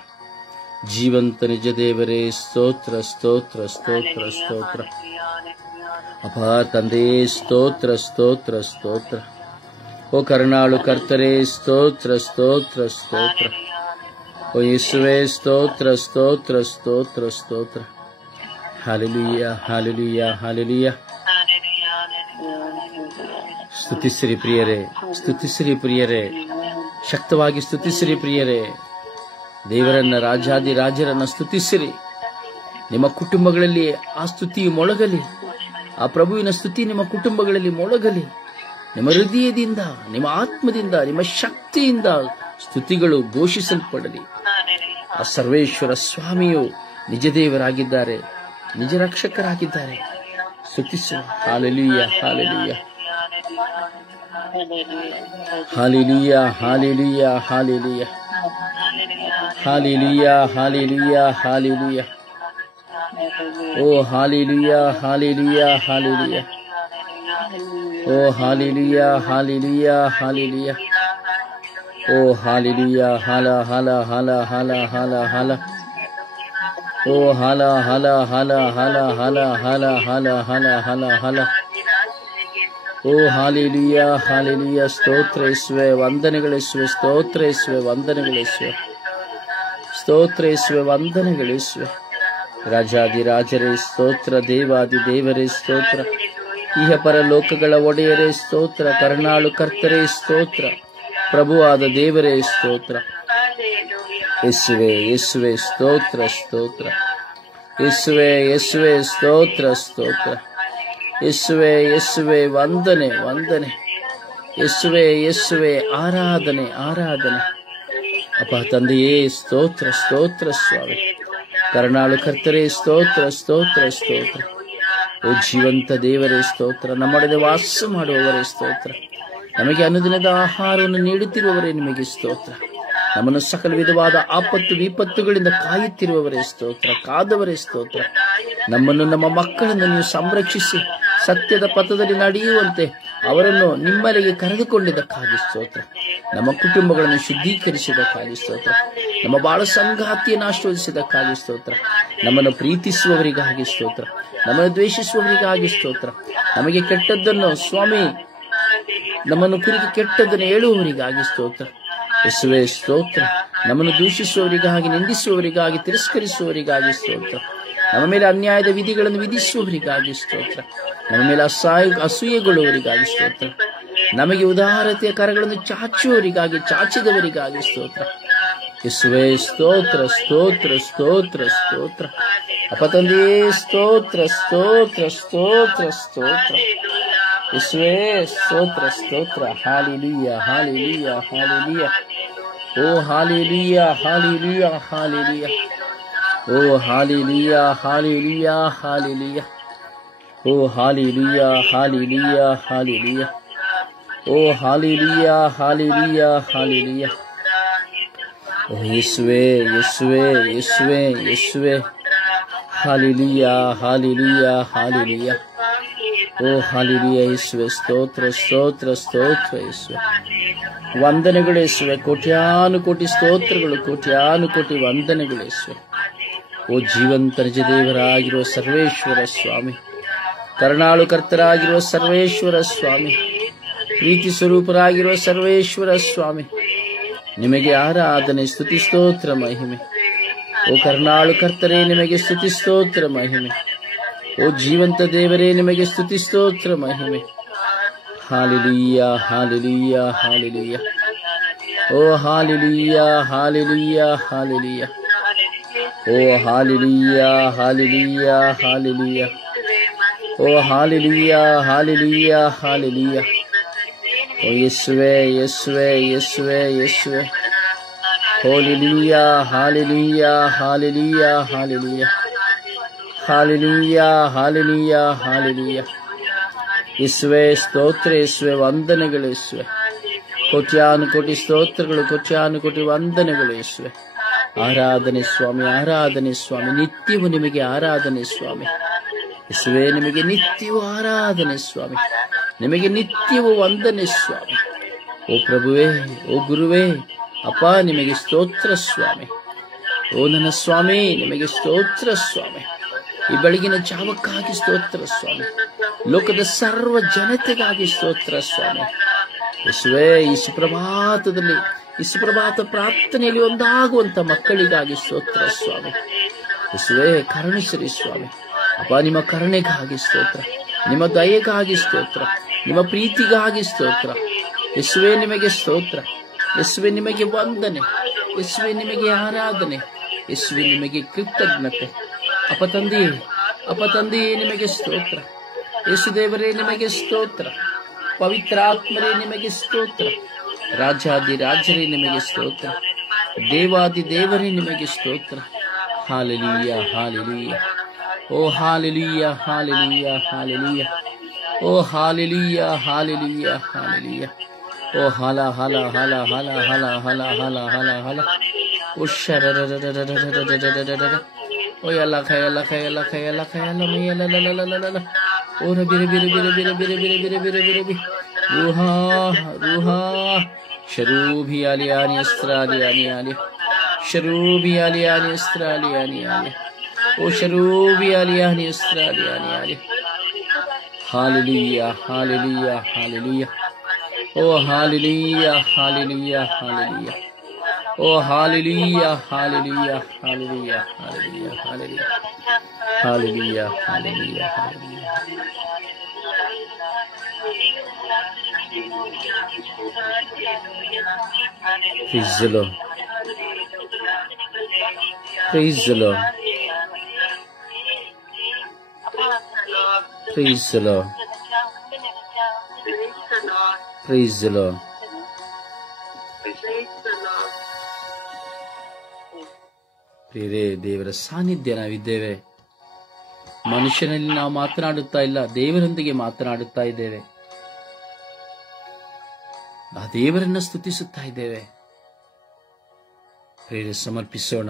ಜೀವಂತ ನಿಜ ದೇವರೇ, ಸ್ತೋತ್ರ ಸ್ತೋತ್ರ ಸ್ತೋತ್ರ ಸ್ತೋತ್ರ. ಅಪ್ಪ ತಂದೆಯೇ, ಸ್ತೋತ್ರ ಸ್ತೋತ್ರ ಸ್ತೋತ್ರ. ಓ ಕರುಣಾಳು ಕರ್ತರೆ, ಸ್ತೋತ್ರ ಸ್ತೋತ್ರ ಸ್ತೋತ್ರ. ಓ ಯೇಸುವೇ, ಸ್ತೋತ್ರ ಸ್ತೋತ್ರ ಸ್ತೋತ್ರ ಸ್ತೋತ್ರ. Hallelujah hallelujah hallelujah. ಸ್ತುತಿಸಿರಿ ಪ್ರಿಯರೇ, ಸ್ತುತಿಸಿರಿ ಪ್ರಿಯರೇ, ಶಕ್ತವಾಗಿ ಸ್ತುತಿಸಿರಿ ಪ್ರಿಯರೇ. ದೇವರನ್ನ, ರಾಜಾದಿ ರಾಜರನ್ನ ಸ್ತುತಿಸಿರಿ. ನಿಮ್ಮ ಕುಟುಂಬಗಳಲ್ಲಿ ಆ ಸ್ತುತಿಯು ಮೊಳಗಲಿ. ಆ ಪ್ರಭುವಿನ ಸ್ತುತಿ ನಿಮ್ಮ ಕುಟುಂಬಗಳಲ್ಲಿ ಮೊಳಗಲಿ. ನಿಮ್ಮ ಹೃದಯದಿಂದ, ನಿಮ್ಮ ಆತ್ಮದಿಂದ, ನಿಮ್ಮ ಶಕ್ತಿಯಿಂದ ಸ್ತುತಿಗಳು ಘೋಷಿಸಲ್ಪಡಲಿ. ಆ ಸರ್ವೇಶ್ವರ ಸ್ವಾಮಿಯು ನಿಜ ದೇವರಾಗಿದ್ದಾರೆ, ನಿಜ ರಕ್ಷಕರಾಗಿದ್ದಾರೆ. ಸ್ತುತಿಸುವ. Hallelujah hallelujah hallelujah hallelujah hallelujah hallelujah hallelujah hallelujah. ಓ ಹಾಲೆಲೂಯ ಹಾಲೆಲೂಯ ಹಾಲೆಲೂಯ. ಓ ಹಾಲೆಲೂಯ ಹಾಲೆಲೂಯ ಹಾಲೆಲೂಯ. ಓ ಹಾಲೆಲೂಯ. ಹಾಲ ಹಾಲ ಹಾಲ ಹಾಲ ಹಾಲ ಹಾಲ. ಓ ಹಾಲ ಹಾಲ ಹಾಲ ಹಾಲ ಹಾಲ ಹಾಲ ಹಾಲ ಹಾಲ ಹಾಲ ಹಾಲ. ಓ ಹಾಲೆಲೂಯ ಹಾಲೆಲೂಯ. ಸ್ತೋತ್ರ ಯೇಸುವೆ, ವಂದನೆಗಳಿಸುವೆ. ಸ್ತೋತ್ರ ಯೇಸುವೆ, ವಂದನೆಗಳಿಸುವೆ. ಸ್ತೋತ್ರ ಯೇಸುವೆ, ವಂದನೆಗಳಿಸುವೆ. ರಾಜಾದಿ ರಾಜರೇ ಸ್ತೋತ್ರ, ದೇವಾದಿ ದೇವರೇ ಸ್ತೋತ್ರ, ಇಹ ಪರಲೋಕಗಳ ಒಡೆಯರೇ ಸ್ತೋತ್ರ, ಕರುಣಾಳು ಕರ್ತರೇ ಸ್ತೋತ್ರ, ಪ್ರಭುವಾದ ದೇವರೇ ಸ್ತೋತ್ರ. ಯೇಸುವೆ ಯೇಸುವೆ ಸ್ತೋತ್ರ ಸ್ತೋತ್ರ. ಯೇಸುವೆ ಯೇಸುವೆ ಸ್ತೋತ್ರ ಸ್ತೋತ್ರ. ಯೇಸುವೆ ಯೇಸುವೆ ವಂದನೆ ವಂದನೆ. ಯೇಸುವೆ ಯೇಸುವೆ ಆರಾಧನೆ ಆರಾಧನೆ. ಅಪ್ಪ ತಂದೆಯೇ ಸ್ತೋತ್ರ ಸ್ತೋತ್ರ ಸ್ವಾಮಿ. ಕರುಣಾಳು ಕರ್ತರೇ ಸ್ತೋತ್ರ ಸ್ತೋತ್ರ ಸ್ತೋತ್ರ. ಓ ಜೀವಂತ ದೇವರೇ ಸ್ತೋತ್ರ, ನಮ್ಮೊಡನೆ ವಾಸ ಮಾಡುವವರೇ ಸ್ತೋತ್ರ, ನಮಗೆ ಅನುದಿನದ ಆಹಾರವನ್ನು ನೀಡುತ್ತಿರುವವರೇ ನಿಮಗೆ ಸ್ತೋತ್ರ, ನಮ್ಮನ್ನು ಸಕಲ ವಿಧವಾದ ಆಪತ್ತು ವಿಪತ್ತುಗಳಿಂದ ಕಾಯುತ್ತಿರುವವರೇ ಸ್ತೋತ್ರ, ಕಾದವರೇ ಸ್ತೋತ್ರ. ನಮ್ಮನ್ನು ನಮ್ಮ ಮಕ್ಕಳನ್ನು ನೀವು ಸಂರಕ್ಷಿಸಿ ಸತ್ಯದ ಪಥದಲ್ಲಿ ನಡೆಯುವಂತೆ ಅವರನ್ನು ನಿಮ್ಮಲ್ಲಿಗೆ ಕರೆದುಕೊಂಡಿದ್ದಕ್ಕಾಗಿ ಸ್ತೋತ್ರ. ನಮ್ಮ ಕುಟುಂಬಗಳನ್ನು ಶುದ್ಧೀಕರಿಸಿದ್ದಕ್ಕಾಗಿ ಸ್ತೋತ್ರ. ನಮ್ಮ ಬಾಳ ಸಂಗಾತಿಯನ್ನು ಆಶೀರ್ವದಿಸಿದ್ದಕ್ಕಾಗಿ ಸ್ತೋತ್ರ. ನಮ್ಮನ್ನು ಪ್ರೀತಿಸುವವರಿಗಾಗಿ ಸ್ತೋತ್ರ, ನಮ್ಮನ್ನು ದ್ವೇಷಿಸುವವರಿಗಾಗಿ ಸ್ತೋತ್ರ. ನಮಗೆ ಕೆಟ್ಟದ್ದನ್ನು ಸ್ವಾಮಿ, ನಮ್ಮನ್ನು ಕುರಿತು ಕೆಟ್ಟದ್ದನ್ನು ಹೇಳುವವರಿಗಾಗಿ ಸ್ತೋತ್ರ. ಯೇಸುವೇ ಸ್ತೋತ್ರ. ನಮ್ಮನ್ನು ದೂಷಿಸುವವರಿಗಾಗಿ, ನಿಂದಿಸುವವರಿಗಾಗಿ, ತಿರಸ್ಕರಿಸುವವರಿಗಾಗಿ ಸ್ತೋತ್ರ. ನಮ್ಮ ಮೇಲೆ ಅನ್ಯಾಯದ ವಿಧಿಗಳನ್ನು ವಿಧಿಸುವವರಿಗಾಗಿ ಸ್ತೋತ್ರ. ನಮ್ಮ ಮೇಲೆ ಅಸೂಯೆಗೊಳ್ಳುವವರಿಗಾಗಿ ಸ್ತೋತ್ರ. ನಮಗೆ ಉದಾರತೆಯ ಕರಗಳನ್ನು ಚಾಚುವವರಿಗಾಗಿ, ಚಾಚಿದವರಿಗಾಗಿ ಸ್ತೋತ್ರ. ಯೇಸುವೇ ಸ್ತೋತ್ರ ಸ್ತೋತ್ರ ಸ್ತೋತ್ರ ಸ್ತೋತ್ರ. ಅಪ್ಪ ತಂದೆಯೇ ಸ್ತೋತ್ರ ಸ್ತೋತ್ರ ಸ್ತೋತ್ರ ಸ್ತೋತ್ರ. ಯೇಸುವೇ ಸ್ತೋತ್ರ ಸ್ತೋತ್ರ. Hallelujah hallelujah hallelujah. ಓ ಹಾಲೆಲೂಯ ಹಾಲೆಲೂಯ ಹಾಲೆಲೂಯ. ಓ ಹಾಲೆಲೂಯ ಹಾಲೆಲೂಯ ಹಾಲೆಲೂಯ. ಓ ಹಾಲೆಲೂಯ ಹಾಲೆಲೂಯ ಹಾಲೆಲೂಯ. ಓ ಹಾಲೆಲೂಯ ಹಾಲೆಲೂಯ ಹಾಲೆಲೂಯ. ಓ ಯೇಸುವೇ ಯೇಸುವೇ ಯೇಸುವೇ ಯೇಸುವೇ. Hallelujah hallelujah hallelujah. ಓ ಹಾಲೆಲೂಯ ಯೇಸುವೇ ಸ್ತೋತ್ರ ಸ್ತೋತ್ರ ಸ್ತೋತ್ರ ಯೇಸುವೇ. ವಂದನೆಗಳು ಯೇಸುವೇ, ಕೋಟ್ಯಾನು ಕೋಟಿ ಸ್ತೋತ್ರಗಳು, ಕೋಟ್ಯಾನು ಕೋಟಿ ವಂದನೆಗಳು ಯೇಸುವೇ. ಓ ಜೀವಂತ ನಿಜ ದೇವರಾಗಿರುವ ಸರ್ವೇಶ್ವರ ಸ್ವಾಮಿ, ಕರುಣಾಳು ಕರ್ತರಾಗಿರುವ ಸರ್ವೇಶ್ವರ ಸ್ವಾಮಿ, ಪ್ರೀತಿ ಸ್ವರೂಪರಾಗಿರುವ ಸರ್ವೇಶ್ವರ ಸ್ವಾಮಿ, ನಿಮಗೆ ಆರಾಧನೆ ಸ್ತುತಿ ಸ್ತೋತ್ರ ಮಹಿಮೆ. ಓ ಕರುಣಾಳು ಕರ್ತರೇ ನಿಮಗೆ ಸ್ತುತಿ ಸ್ತೋತ್ರ ಮಹಿಮೆ. ಓ ಜೀವಂತ ದೇವರೇ ನಿಮಗೆ ಸ್ತುತಿ ಸ್ತೋತ್ರ ಮಹಿಮೆ. Hallelujah hallelujah hallelujah. ಓ ಹಾಲೆಲೂಯ ಹಾಲೆಲೂಯ ಹಾಲೆಲೂಯ. ಓ ಹಾಲೆಲೂಯ ಹಾಲೆಲೂಯ ಹಾಲೆಲೂಯ. ಓ ಹಾಲೆಲೂಯ ಹಾಲೆಲೂಯ ಹಾಲೆಲೂಯ. ಓ ಯೇಸುವೇ ಯೇಸುವೇ ಯೇಸುವೇ ಯೇಸುವೇ. Hallelujah hallelujah hallelujah hallelujah. Hallelujah hallelujah hallelujah. ಯೇಸುವೇ ಸ್ತೋತ್ರ ಯೇಸುವೇ, ವಂದನೆಗಳು ಯೇಸುವೇ. ಕೋಟ್ಯಾನು ಕೋಟಿ ಸ್ತೋತ್ರಗಳು, ಕೋಟ್ಯಾನು ಕೋಟಿ ವಂದನೆಗಳು ಯೇಸುವೇ. ಆರಾಧನೆ ಸ್ವಾಮಿ, ಆರಾಧನೆ ಸ್ವಾಮಿ, ನಿತ್ಯವೂ ನಿಮಗೆ ಆರಾಧನೆ ಸ್ವಾಮಿ. ಯೇಸುವೇ ನಿಮಗೆ ನಿತ್ಯವೂ ಆರಾಧನೆ ಸ್ವಾಮಿ, ನಿಮಗೆ ನಿತ್ಯವೂ ವಂದನೆ ಸ್ವಾಮಿ. ಓ ಪ್ರಭುವೇ, ಓ ಗುರುವೇ, ಅಪ್ಪ ನಿಮಗೆ ಸ್ತೋತ್ರ ಸ್ವಾಮಿ. ಓ ನನ್ನ ಸ್ವಾಮಿ, ನಿಮಗೆ ಸ್ತೋತ್ರ ಸ್ವಾಮಿ. ಈ ಬೆಳಗಿನ ಜಾವಕ್ಕಾಗಿ ಸ್ತೋತ್ರ ಸ್ವಾಮಿ. ಲೋಕದ ಸರ್ವ ಜನತೆಗಾಗಿ ಸ್ತೋತ್ರ ಸ್ವಾಮಿ. ಯೇಸುವೇ, ಈ ಸುಪ್ರಭಾತದಲ್ಲಿ, ಈ ಸುಪ್ರಭಾತ ಪ್ರಾರ್ಥನೆಯಲ್ಲಿ ಒಂದಾಗುವಂತ ಮಕ್ಕಳಿಗಾಗಿ ಸ್ತೋತ್ರ ಸ್ವಾಮಿ. ಯೇಸುವೇ, ಕರುಣಿಸಿರಿ ಸ್ವಾಮಿ. ಅಪ್ಪ, ನಿಮ್ಮ ಕರುಣೆಗಾಗಿ ಸ್ತೋತ್ರ, ನಿಮ್ಮ ದಯೆಗಾಗಿ ಸ್ತೋತ್ರ, ನಿಮ್ಮ ಪ್ರೀತಿಗಾಗಿ ಸ್ತೋತ್ರ. ಯೇಸುವೇ, ನಿಮಗೆ ಸ್ತೋತ್ರ. ಯೇಸುವೇ, ನಿಮಗೆ ವಂದನೆ. ಯೇಸುವೇ, ನಿಮಗೆ ಆರಾಧನೆ. ಯೇಸುವೇ, ನಿಮಗೆ ಕೃತಜ್ಞತೆ. ಅಪ್ಪ ತಂದೆಯೇ, ನಿಮಗೆ ಸ್ತೋತ್ರ. ಯೇಸುದೇವರೇ, ನಿಮಗೆ ಸ್ತೋತ್ರ. ಪವಿತ್ರಾತ್ಮರೇ, ನಿಮಗೆ ಸ್ತೋತ್ರ. ರಾಜಾದಿರಾಜರೇ, ನಿಮಗೆ ಸ್ತೋತ್ರ. ದೇವಾದಿ ದೇವರೇ, ನಿಮಗೆ ಸ್ತೋತ್ರ. Hallelujah, hallelujah. ಓ ಹಾಲೆಲೂಯ, ಹಾಲೆಲೂಯ, ಹಾಲೆಲೂಯ. ಓ ಹಾಲೆಲೂಯ, ಹಾಲೆಲೂಯ, ಹಾಲೆಲೂಯ. ಓ ಹಲ ಹಲ ಹಲ ಹಲ ಹಲ ಹಲ ಹಲ ಹಲ ಹಲ. ಓ ಶರರರರರರರರರರರ. ಓ ಯಲ ಖಯಲ ಖಯಲ ಖಯಲ ಖಯಲ ಮಯಲ. ಓ ರಬಿ ರಬಿ ರಬಿ ರಬಿ ರಬಿ ರಬಿ ರಬಿ ರಬಿ ರಬಿ ರಬಿ. ರೂಹಾ ರೂಹಾ. ಶರೂಭಿ ಅಲಿಯಾನಿ ಅಸ್ತ್ರಾಲಿಯಾನಿ ಆಲಿ. ಶರೂಭಿ ಅಲಿಯಾನಿ ಅಸ್ತ್ರಾಲಿಯಾನಿ ಆಲಿ. ಓ ಶರೂಭಿ ಅಲಿಯಾನಿ ಅಸ್ತ್ರಾಲಿಯಾನಿ ಆಲಿ. Hallelujah, hallelujah, hallelujah. O hallelujah, hallelujah, hallelujah. O hallelujah, hallelujah, hallelujah, hallelujah, hallelujah, hallelujah, hallelujah, hallelujah. Praise the Lord. Praise the Lord. Praise the Lord. Praise the Lord. ಪ್ರಿಯರೇ, ದೇವರ ಸಾನ್ನಿಧ್ಯ ನಾವಿದ್ದೇವೆ. ಮನುಷ್ಯನಲ್ಲಿ ನಾವು ಮಾತನಾಡುತ್ತಾ ಇಲ್ಲ, ದೇವರೊಂದಿಗೆ ಮಾತನಾಡುತ್ತಾ ಇದ್ದೇವೆ. ಆ ದೇವರನ್ನ ಸ್ತುತಿಸುತ್ತಾ ಇದ್ದೇವೆ. ಪ್ರಿಯರೇ, ಸಮರ್ಪಿಸೋಣ.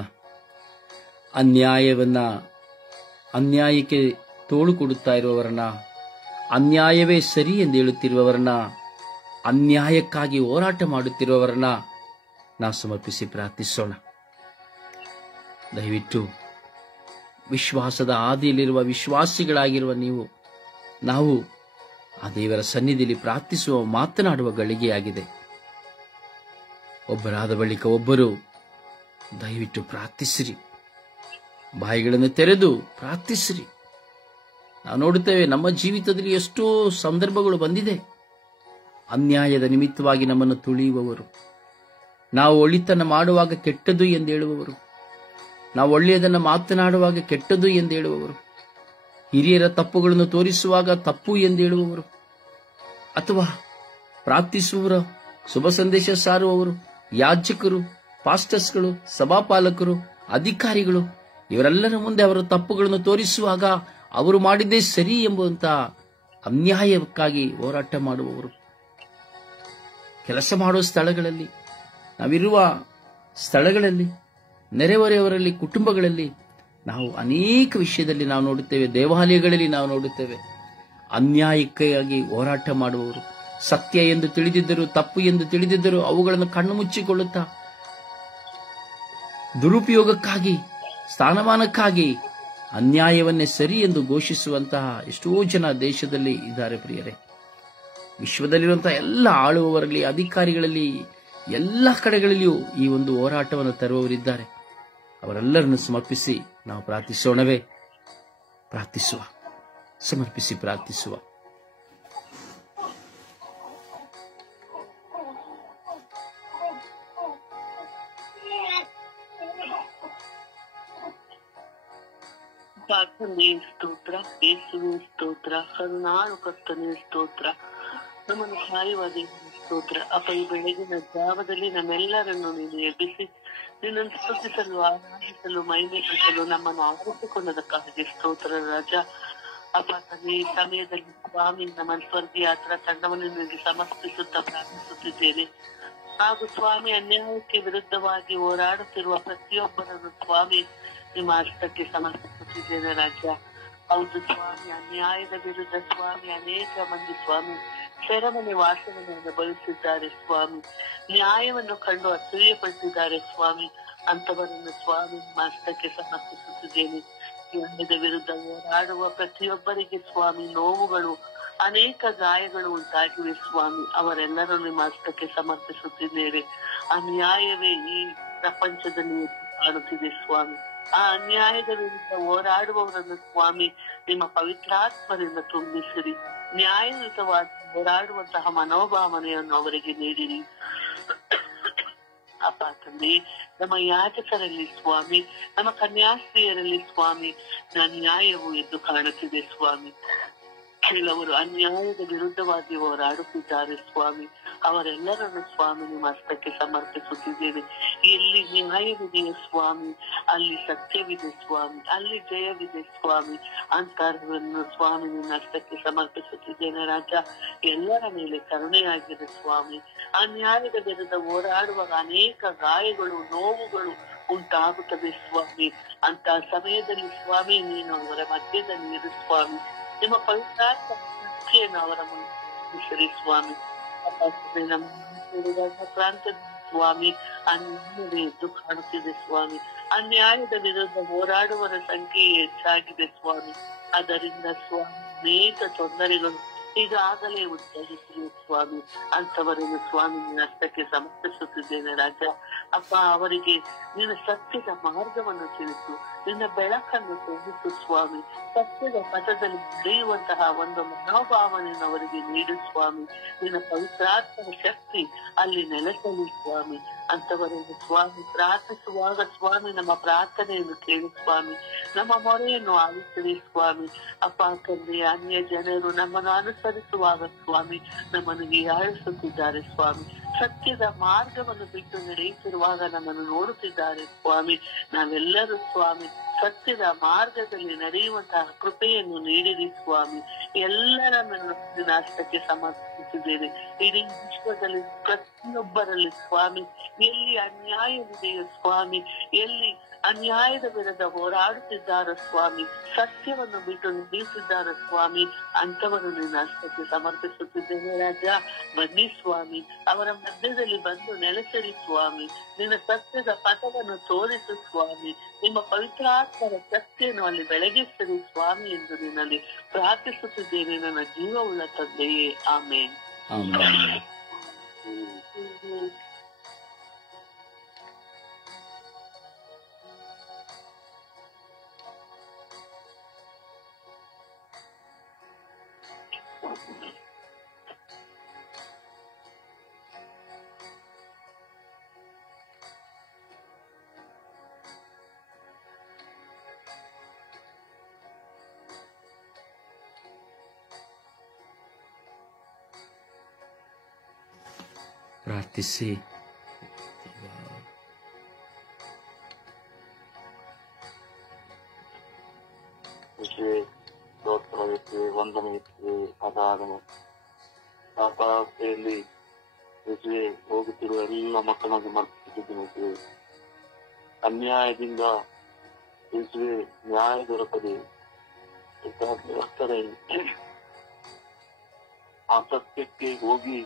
ಅನ್ಯಾಯಕ್ಕೆ ತೋಳು ಕೊಡುತ್ತಾ ಇರುವವರನ್ನ, ಅನ್ಯಾಯವೇ ಸರಿ ಎಂದು ಹೇಳುತ್ತಿರುವವರನ್ನ, ಅನ್ಯಾಯಕ್ಕಾಗಿ ಹೋರಾಟ ಮಾಡುತ್ತಿರುವವರನ್ನ ನಾವು ಸಮರ್ಪಿಸಿ ಪ್ರಾರ್ಥಿಸೋಣ. ದಯವಿಟ್ಟು ವಿಶ್ವಾಸದ ಹಾದಿಯಲ್ಲಿರುವ ವಿಶ್ವಾಸಿಗಳಾಗಿರುವ ನಾವು ಆ ದೇವರ ಸನ್ನಿಧಿಯಲ್ಲಿ ಪ್ರಾರ್ಥಿಸುವ, ಮಾತನಾಡುವ ಗಳಿಗೆಯಾಗಿದೆ. ಒಬ್ಬರಾದ ಬಳಿಕ ಒಬ್ಬರು ದಯವಿಟ್ಟು ಪ್ರಾರ್ಥಿಸಿರಿ. ಬಾಯಿಗಳನ್ನು ತೆರೆದು ಪ್ರಾರ್ಥಿಸಿರಿ. ನಾವು ನೋಡುತ್ತೇವೆ, ನಮ್ಮ ಜೀವಿತದಲ್ಲಿ ಎಷ್ಟೋ ಸಂದರ್ಭಗಳು ಬಂದಿದೆ. ಅನ್ಯಾಯದ ನಿಮಿತ್ತವಾಗಿ ನಮ್ಮನ್ನು ತುಳಿಯುವವರು, ನಾವು ಒಳಿತನ ಮಾಡುವಾಗ ಕೆಟ್ಟದು ಎಂದು ಹೇಳುವವರು, ನಾವು ಒಳ್ಳೆಯದನ್ನು ಮಾತನಾಡುವಾಗ ಕೆಟ್ಟದು ಎಂದು ಹೇಳುವವರು, ಹಿರಿಯರ ತಪ್ಪುಗಳನ್ನು ತೋರಿಸುವಾಗ ತಪ್ಪು ಎಂದು ಹೇಳುವವರು, ಅಥವಾ ಪ್ರಾರ್ಥಿಸುವವರು, ಶುಭ ಸಂದೇಶ ಸಾರುವವರು, ಯಾಜಕರು, ಪಾಸ್ಟರ್ಸ್ಗಳು, ಸಭಾಪಾಲಕರು, ಅಧಿಕಾರಿಗಳು, ಇವರೆಲ್ಲರ ಮುಂದೆ ಅವರ ತಪ್ಪುಗಳನ್ನು ತೋರಿಸುವಾಗ ಅವರು ಮಾಡಿದ್ದೇ ಸರಿ ಎಂಬುವಂತ ಅನ್ಯಾಯಕ್ಕಾಗಿ ಹೋರಾಟ ಮಾಡುವವರು, ಕೆಲಸ ಮಾಡುವ ಸ್ಥಳಗಳಲ್ಲಿ, ನಾವಿರುವ ಸ್ಥಳಗಳಲ್ಲಿ, ನೆರೆಹೊರೆಯವರಲ್ಲಿ, ಕುಟುಂಬಗಳಲ್ಲಿ ನಾವು ಅನೇಕ ವಿಷಯದಲ್ಲಿ ನಾವು ನೋಡುತ್ತೇವೆ. ದೇವಾಲಯಗಳಲ್ಲಿ ನಾವು ನೋಡುತ್ತೇವೆ. ಅನ್ಯಾಯಕ್ಕಾಗಿ ಹೋರಾಟ ಮಾಡುವವರು, ಸತ್ಯ ಎಂದು ತಿಳಿದಿದ್ದರು, ತಪ್ಪು ಎಂದು ತಿಳಿದಿದ್ದರು, ಅವುಗಳನ್ನು ಕಣ್ಣು ಮುಚ್ಚಿಕೊಳ್ಳುತ್ತಾ ದುರುಪಯೋಗಕ್ಕಾಗಿ, ಸ್ಥಾನಮಾನಕ್ಕಾಗಿ ಅನ್ಯಾಯವನ್ನೇ ಸರಿ ಎಂದು ಘೋಷಿಸುವಂತಹ ಎಷ್ಟೋ ಜನ ದೇಶದಲ್ಲಿ ಇದ್ದಾರೆ. ಪ್ರಿಯರೇ, ವಿಶ್ವದಲ್ಲಿರುವಂತಹ ಎಲ್ಲ ಆಳುವವರಲ್ಲಿ, ಅಧಿಕಾರಿಗಳಲ್ಲಿ, ಎಲ್ಲ ಕಡೆಗಳಲ್ಲಿಯೂ ಈ ಒಂದು ಹೋರಾಟವನ್ನು ತರುವವರಿದ್ದಾರೆ. ಅವರೆಲ್ಲರನ್ನು ಸಮರ್ಪಿಸಿ ನಾವು ಪ್ರಾರ್ಥಿಸೋಣವೇ? ಪ್ರಾರ್ಥಿಸುವ, ಸಮರ್ಪಿಸಿ ಪ್ರಾರ್ಥಿಸುವ. ಕರ್ತನೇ ಸ್ತೋತ್ರ, ಯೇಸುವೇ ಸ್ತೋತ್ರ, ಕರುಣಾಳು ಕರ್ತನೇ ಸ್ತೋತ್ರ, ನಮ್ಮನ್ನು ಕಾಯುವ ದೇವರ ಸ್ತೋತ್ರ. ಅಪ್ಪ, ಈ ಬೆಳಗಿನ ಜಾವದಲ್ಲಿ ನಮ್ಮೆಲ್ಲರನ್ನು ನೀನು ಎಬ್ಬಿಸಿ ನಿನ್ನನ್ನು ಸ್ತುತಿಸಲು, ಆರಾಧಿಸಲು, ಮಹಿಮೆಪಡಿಸಲು ನಮ್ಮನ್ನು ಆರಿಸಿಕೊಂಡದಕ್ಕಾಗಿ ಸ್ತೋತ್ರ ರಾಜ. ಅಪ್ಪ ತಂದೆ, ಈ ಸಮಯದಲ್ಲಿ ಸ್ವಾಮಿ ನಮ್ಮ ಸ್ವರ್ಗೀಯ ಯಾತ್ರಾ ತಂಡವನ್ನು ನಿಮಗೆ ಸಮರ್ಪಿಸುತ್ತಾ ಪ್ರಾರ್ಥಿಸುತ್ತಿದ್ದೇನೆ. ಹಾಗೂ ಸ್ವಾಮಿ, ಅನ್ಯಾಯಕ್ಕೆ ವಿರುದ್ಧವಾಗಿ ಹೋರಾಡುತ್ತಿರುವ ಪ್ರತಿಯೊಬ್ಬರನ್ನು ಸ್ವಾಮಿ ನಿಮ್ಮ ಹಸ್ತಕ್ಕೆ ಸಮರ್ಪಿಸುತ್ತಿದ್ದೇನೆ ರಾಜ. ಹೌದು ಸ್ವಾಮಿ, ಅನ್ಯಾಯದ ವಿರುದ್ಧ ಸ್ವಾಮಿ ಅನೇಕ ಮಂದಿ ಸ್ವಾಮಿ ಸೆರೆಮನೆ ವಾಸವನ್ನು ಅನುಭವಿಸಿದ್ದಾರೆ ಸ್ವಾಮಿ. ನ್ಯಾಯವನ್ನು ಕಂಡು ಅಸೂಯೆಪಟ್ಟಿದ್ದಾರೆ ಸ್ವಾಮಿ. ಅಂತವರನ್ನು ಸ್ವಾಮಿ ಹಸ್ತಕ್ಕೆ ಸಮರ್ಪಿಸುತ್ತಿದ್ದೇನೆ. ನ್ಯಾಯದ ವಿರುದ್ಧ ಹೋರಾಡುವ ಪ್ರತಿಯೊಬ್ಬರಿಗೆ ಸ್ವಾಮಿ ನೋವುಗಳು, ಅನೇಕ ಗಾಯಗಳು ಉಂಟಾಗಿವೆ ಸ್ವಾಮಿ. ಅವರೆಲ್ಲರೂ ನಿಮ್ಮ ಹಸ್ತಕ್ಕೆ ಸಮರ್ಪಿಸುತ್ತಿದ್ದೇವೆ. ಅನ್ಯಾಯವೇ ಈ ಪ್ರಪಂಚದಲ್ಲಿ ಕಾಣುತ್ತಿದೆ ಸ್ವಾಮಿ. ಆ ಅನ್ಯಾಯದ ವಿರುದ್ಧ ಹೋರಾಡುವವರನ್ನು ಸ್ವಾಮಿ ನಿಮ್ಮ ಪವಿತ್ರಾತ್ಮದಿಂದ ತುಂಬಿಸಿರಿ. ನ್ಯಾಯಯುತವಾಗಿ ಹೋರಾಡುವಂತಹ ಮನೋಭಾವನೆಯನ್ನು ಅವರಿಗೆ ನೀಡಿರಿ ಅಪ್ಪ ತಂದೆ. ನಮ್ಮ ಯಾಜಕರಲ್ಲಿ ಸ್ವಾಮಿ, ನಮ್ಮ ಕನ್ಯಾಸ್ತ್ರೀಯರಲ್ಲಿ ಸ್ವಾಮಿ ನ್ಯಾಯವು ಎದ್ದು ಕಾಣುತ್ತಿದೆ ಸ್ವಾಮಿ. ಕೆಲವರು ಅನ್ಯಾಯದ ವಿರುದ್ಧವಾಗಿ ಹೋರಾಡುತ್ತಿದ್ದಾರೆ ಸ್ವಾಮಿ. ಅವರೆಲ್ಲರನ್ನು ಸ್ವಾಮಿ ನಿಮ್ಮ ಹಸ್ತಕ್ಕೆ ಸಮರ್ಪಿಸುತ್ತಿದ್ದೇವೆ. ಎಲ್ಲಿ ನ್ಯಾಯವಿದೆಯೋ ಸ್ವಾಮಿ ಅಲ್ಲಿ ಸತ್ಯವಿದೆ ಸ್ವಾಮಿ, ಅಲ್ಲಿ ಜಯವಿದೆ ಸ್ವಾಮಿ. ಅಂತರವನ್ನು ಸ್ವಾಮಿ ನಿಮ್ಮ ಹಸ್ತಕ್ಕೆ ಸಮರ್ಪಿಸುತ್ತಿದ್ದೇನೆ ರಾಜ. ಎಲ್ಲರ ಮೇಲೆ ಕರುಣೆಯಾಗಿದೆ ಸ್ವಾಮಿ. ಅನ್ಯಾಯದ ವಿರುದ್ಧ ಹೋರಾಡುವಾಗ ಅನೇಕ ಗಾಯಗಳು, ನೋವುಗಳು ಉಂಟಾಗುತ್ತದೆ ಸ್ವಾಮಿ. ಅಂತ ಸಮಯದಲ್ಲಿ ಸ್ವಾಮಿ ನೀನು ಅವರ ಮಧ್ಯದಲ್ಲಿ ಇರು ಸ್ವಾಮಿ. ನಿಮ್ಮ ಪವಿತ್ರಾತ್ಮೆಯನ್ನು ಅವರ ಮುಂದೆ ಸ್ವಾಮಿ. ನಮ್ಮ ಪ್ರಾಂತದ ಸ್ವಾಮಿ ಅನ್ಯಾಯವೇ ಎದ್ದು ಕಾಣುತ್ತಿದೆ ಸ್ವಾಮಿ. ಅನ್ಯಾಯದ ವಿರುದ್ಧ ಹೋರಾಡುವವರ ಸಂಖ್ಯೆ ಹೆಚ್ಚಾಗಿದೆ ಸ್ವಾಮಿ. ಅದರಿಂದ ಸ್ವಾಮಿ ಅನೇಕ ತೊಂದರೆಗಳು ಈಗಾಗಲೇ ಉದ್ಭವಿಸಿವೆ ಸ್ವಾಮಿ. ಅಂತವರನ್ನು ಸ್ವಾಮಿ ನಿನ್ನ ಹಸ್ತಕ್ಕೆ ಸಮರ್ಪಿಸುತ್ತಿದ್ದೇನೆ ರಾಜ. ಅಪ್ಪ, ಅವರಿಗೆ ನಿನ್ನ ಸತ್ಯದ ಮಾರ್ಗವನ್ನು ತಿಳಿಸು, ನಿನ್ನ ಬೆಳಕನ್ನು ತೋರಿಸು ಸ್ವಾಮಿ. ಸತ್ಯದ ಪಥದಲ್ಲಿ ನಡೆಯುವಂತಹ ಒಂದು ಮನೋಭಾವನೆಯನ್ನು ಅವರಿಗೆ ನೀಡು ಸ್ವಾಮಿ. ನಿನ್ನ ಪವಿತ್ರಾತ್ಮನ ಶಕ್ತಿ ಅಲ್ಲಿ ನೆಲೆಸಲಿ ಸ್ವಾಮಿ. ಅಂತವರನ್ನು ಸ್ವಾಮಿ ಪ್ರಾರ್ಥಿಸುವಾಗ ಸ್ವಾಮಿ ನಮ್ಮ ಪ್ರಾರ್ಥನೆಯನ್ನು ಕೇಳಿ ಸ್ವಾಮಿ, ನಮ್ಮ ಮೊರೆಯನ್ನು ಆಲಿಸಿರಿ ಸ್ವಾಮಿ. ಅಪ್ಪ ತಂದೆ, ಅನ್ಯ ಜನರು ನಮ್ಮನ್ನು ಅನುಸರಿಸುವಾಗ ಸ್ವಾಮಿ ನಮ್ಮನ್ನು ಹೀಯಾಳಿಸುತ್ತಿದ್ದಾರೆ ಸ್ವಾಮಿ. ಸತ್ಯದ ಮಾರ್ಗವನ್ನು ಬಿಟ್ಟು ನಡೆಯುತ್ತಿರುವಾಗ ನಮ್ಮನ್ನು ನೋಡುತ್ತಿದ್ದಾರೆ ಸ್ವಾಮಿ. ನಾವೆಲ್ಲರೂ ಸ್ವಾಮಿ ಸತ್ಯದ ಮಾರ್ಗದಲ್ಲಿ ನಡೆಯುವಂತಹ ಕೃಪೆಯನ್ನು ನೀಡಿರಿ ಸ್ವಾಮಿ. ಎಲ್ಲರನ್ನು ನಿನ್ನ ಹಸ್ತಕ್ಕೆ ಸಮರ್ಪಿಸಿದ್ದೇವೆ. ಇಡೀ ವಿಶ್ವದಲ್ಲಿ ಪ್ರತಿಯೊಬ್ಬರಲ್ಲಿ ಸ್ವಾಮಿ ಎಲ್ಲಿ ಅನ್ಯಾಯವಿದೆಯೋ ಸ್ವಾಮಿ, ಎಲ್ಲಿ ಅನ್ಯಾಯದ ವಿರುದ್ಧ ಹೋರಾಡುತ್ತಿದ್ದಾರೋ ಸ್ವಾಮಿ, ಸತ್ಯವನ್ನು ಬಿಟ್ಟು ನಡೆಯುತ್ತಿದ್ದಾರೋ ಸ್ವಾಮಿ, ಅಂತವರು ನಿನ್ನ ಹಸ್ತಕ್ಕೆ ಸಮರ್ಪಿಸುತ್ತಿದ್ದೇನೆ ರಾಜ. ಬನ್ನಿ ಸ್ವಾಮಿ, ಅವರ ಮಧ್ಯದಲ್ಲಿ ಬಂದು ನೆಲೆಸರಿ ಸ್ವಾಮಿ. ನಿನ್ನ ಸತ್ಯದ ಪಥವನ್ನು ತೋರಿಸು ಸ್ವಾಮಿ. ನಿಮ್ಮ ಪವಿತ್ರಾತ್ಮರ ಶಕ್ತಿಯನ್ನು ಅಲ್ಲಿ ಬೆಳಗಿಸಿರಿ ಸ್ವಾಮಿ ಎಂದು ನಿನ್ನಲ್ಲಿ ಪ್ರಾರ್ಥಿಸುತ್ತಿದ್ದೇನೆ ನನ್ನ ಜೀವವುಳ್ಳ ತಂದೆಯೇ. ಆಮೇನ್. ಪ್ರಾರ್ಥಿಸಿ. ವಂದನೆಗೆ ಅದಾದನು ಆಕಾಶೆಯಲ್ಲಿ ಹೋಗುತ್ತಿರುವ ಎಲ್ಲ ಮಕ್ಕಳನ್ನು ಸಮರ್ಪಿಸುತ್ತಿದ್ದೇನೆ. ಅನ್ಯಾಯದಿಂದ ನ್ಯಾಯ ದೊರಕದೆ ಅಸತ್ಯಕ್ಕೆ ಹೋಗಿ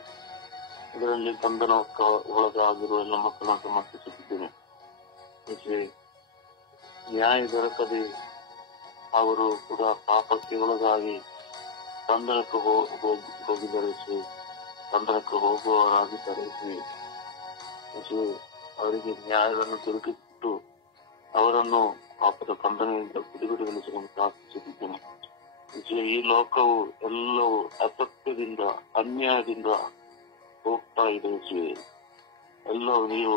ಇದರಲ್ಲಿ ಬಂಧನಕ್ಕೆ ಒಳಗಾಗಿರುವ ಎಲ್ಲ ಮಕ್ಕಳನ್ನು ಸಮರ್ಪಿಸುತ್ತಿದ್ದೇನೆ. ನ್ಯಾಯ ದೊರಕದೆ ಅವರು ಕೂಡ ಪಾಪಕ್ಕೆ ಒಳಗಾಗಿ ಬಂಧನಕ್ಕೆ ಹೋಗಿದ್ದಾರೆ. ಬಂಧನಕ್ಕೆ ಹೋಗುವವರಾಗಿದ್ದಾರೆ. ಅವರಿಗೆ ನ್ಯಾಯವನ್ನು ದೊರಕಿಸಿಟ್ಟು ಅವರನ್ನು ಪಾಪದ ಬಂಧನದಿಂದ ಬಿಡುಗಡೆಗೊಳಿಸಲು ಪ್ರಾರ್ಥಿಸುತ್ತಿದ್ದೇನೆ. ಈ ಲೋಕವು ಎಲ್ಲವೂ ಅಸತ್ಯದಿಂದ, ಅನ್ಯಾಯದಿಂದ ಹೋಗ್ತಾ ಇದೆ. ಎಲ್ಲವೂ ನೀವು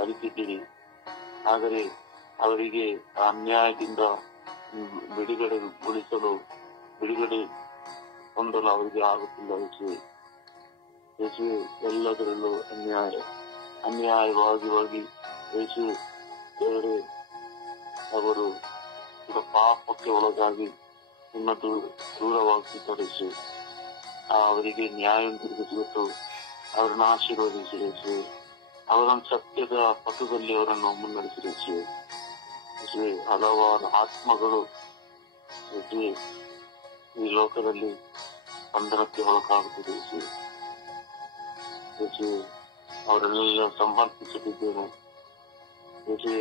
ಅರಿತಿದ್ದೀರಿ. ಆದರೆ ಅವರಿಗೆ ಅನ್ಯಾಯದಿಂದ ಬಿಡುಗಡೆ ಹೊಂದಲು ಅವರಿಗೆ ಆಗುತ್ತಿಲ್ಲ. ಎಲ್ಲದರಲ್ಲೂ ಅನ್ಯಾಯವಾಗಿ ದೇವರೇ ಅವರು ಪಾಪಕ್ಕೆ ಒಳಗಾಗಿ ನಿಮ್ಮ ದೂರವಾಗುತ್ತಿದ್ದಾರೆ. ಅವರಿಗೆ ನ್ಯಾಯ ತಿರುಗಿಸಿಬಿಟ್ಟು ಅವರನ್ನು ಆಶೀರ್ವದಿಸಿರಿ. ಅವರನ್ನು ಸತ್ಯದ ಪಥದಲ್ಲಿ ಅವರನ್ನು ಮುನ್ನಡೆಸಿರಿ. ಹಲವಾರು ಆತ್ಮಗಳು ಈ ಲೋಕದಲ್ಲಿ ಬಂಧನಕ್ಕೆ ಒಳಗಾಗುತ್ತದೆ ಯೇಸು. ಅವರೆಲ್ಲ ಸಮರ್ಪಿಸುತ್ತಿದ್ದೇನೆ ಯೇಸು.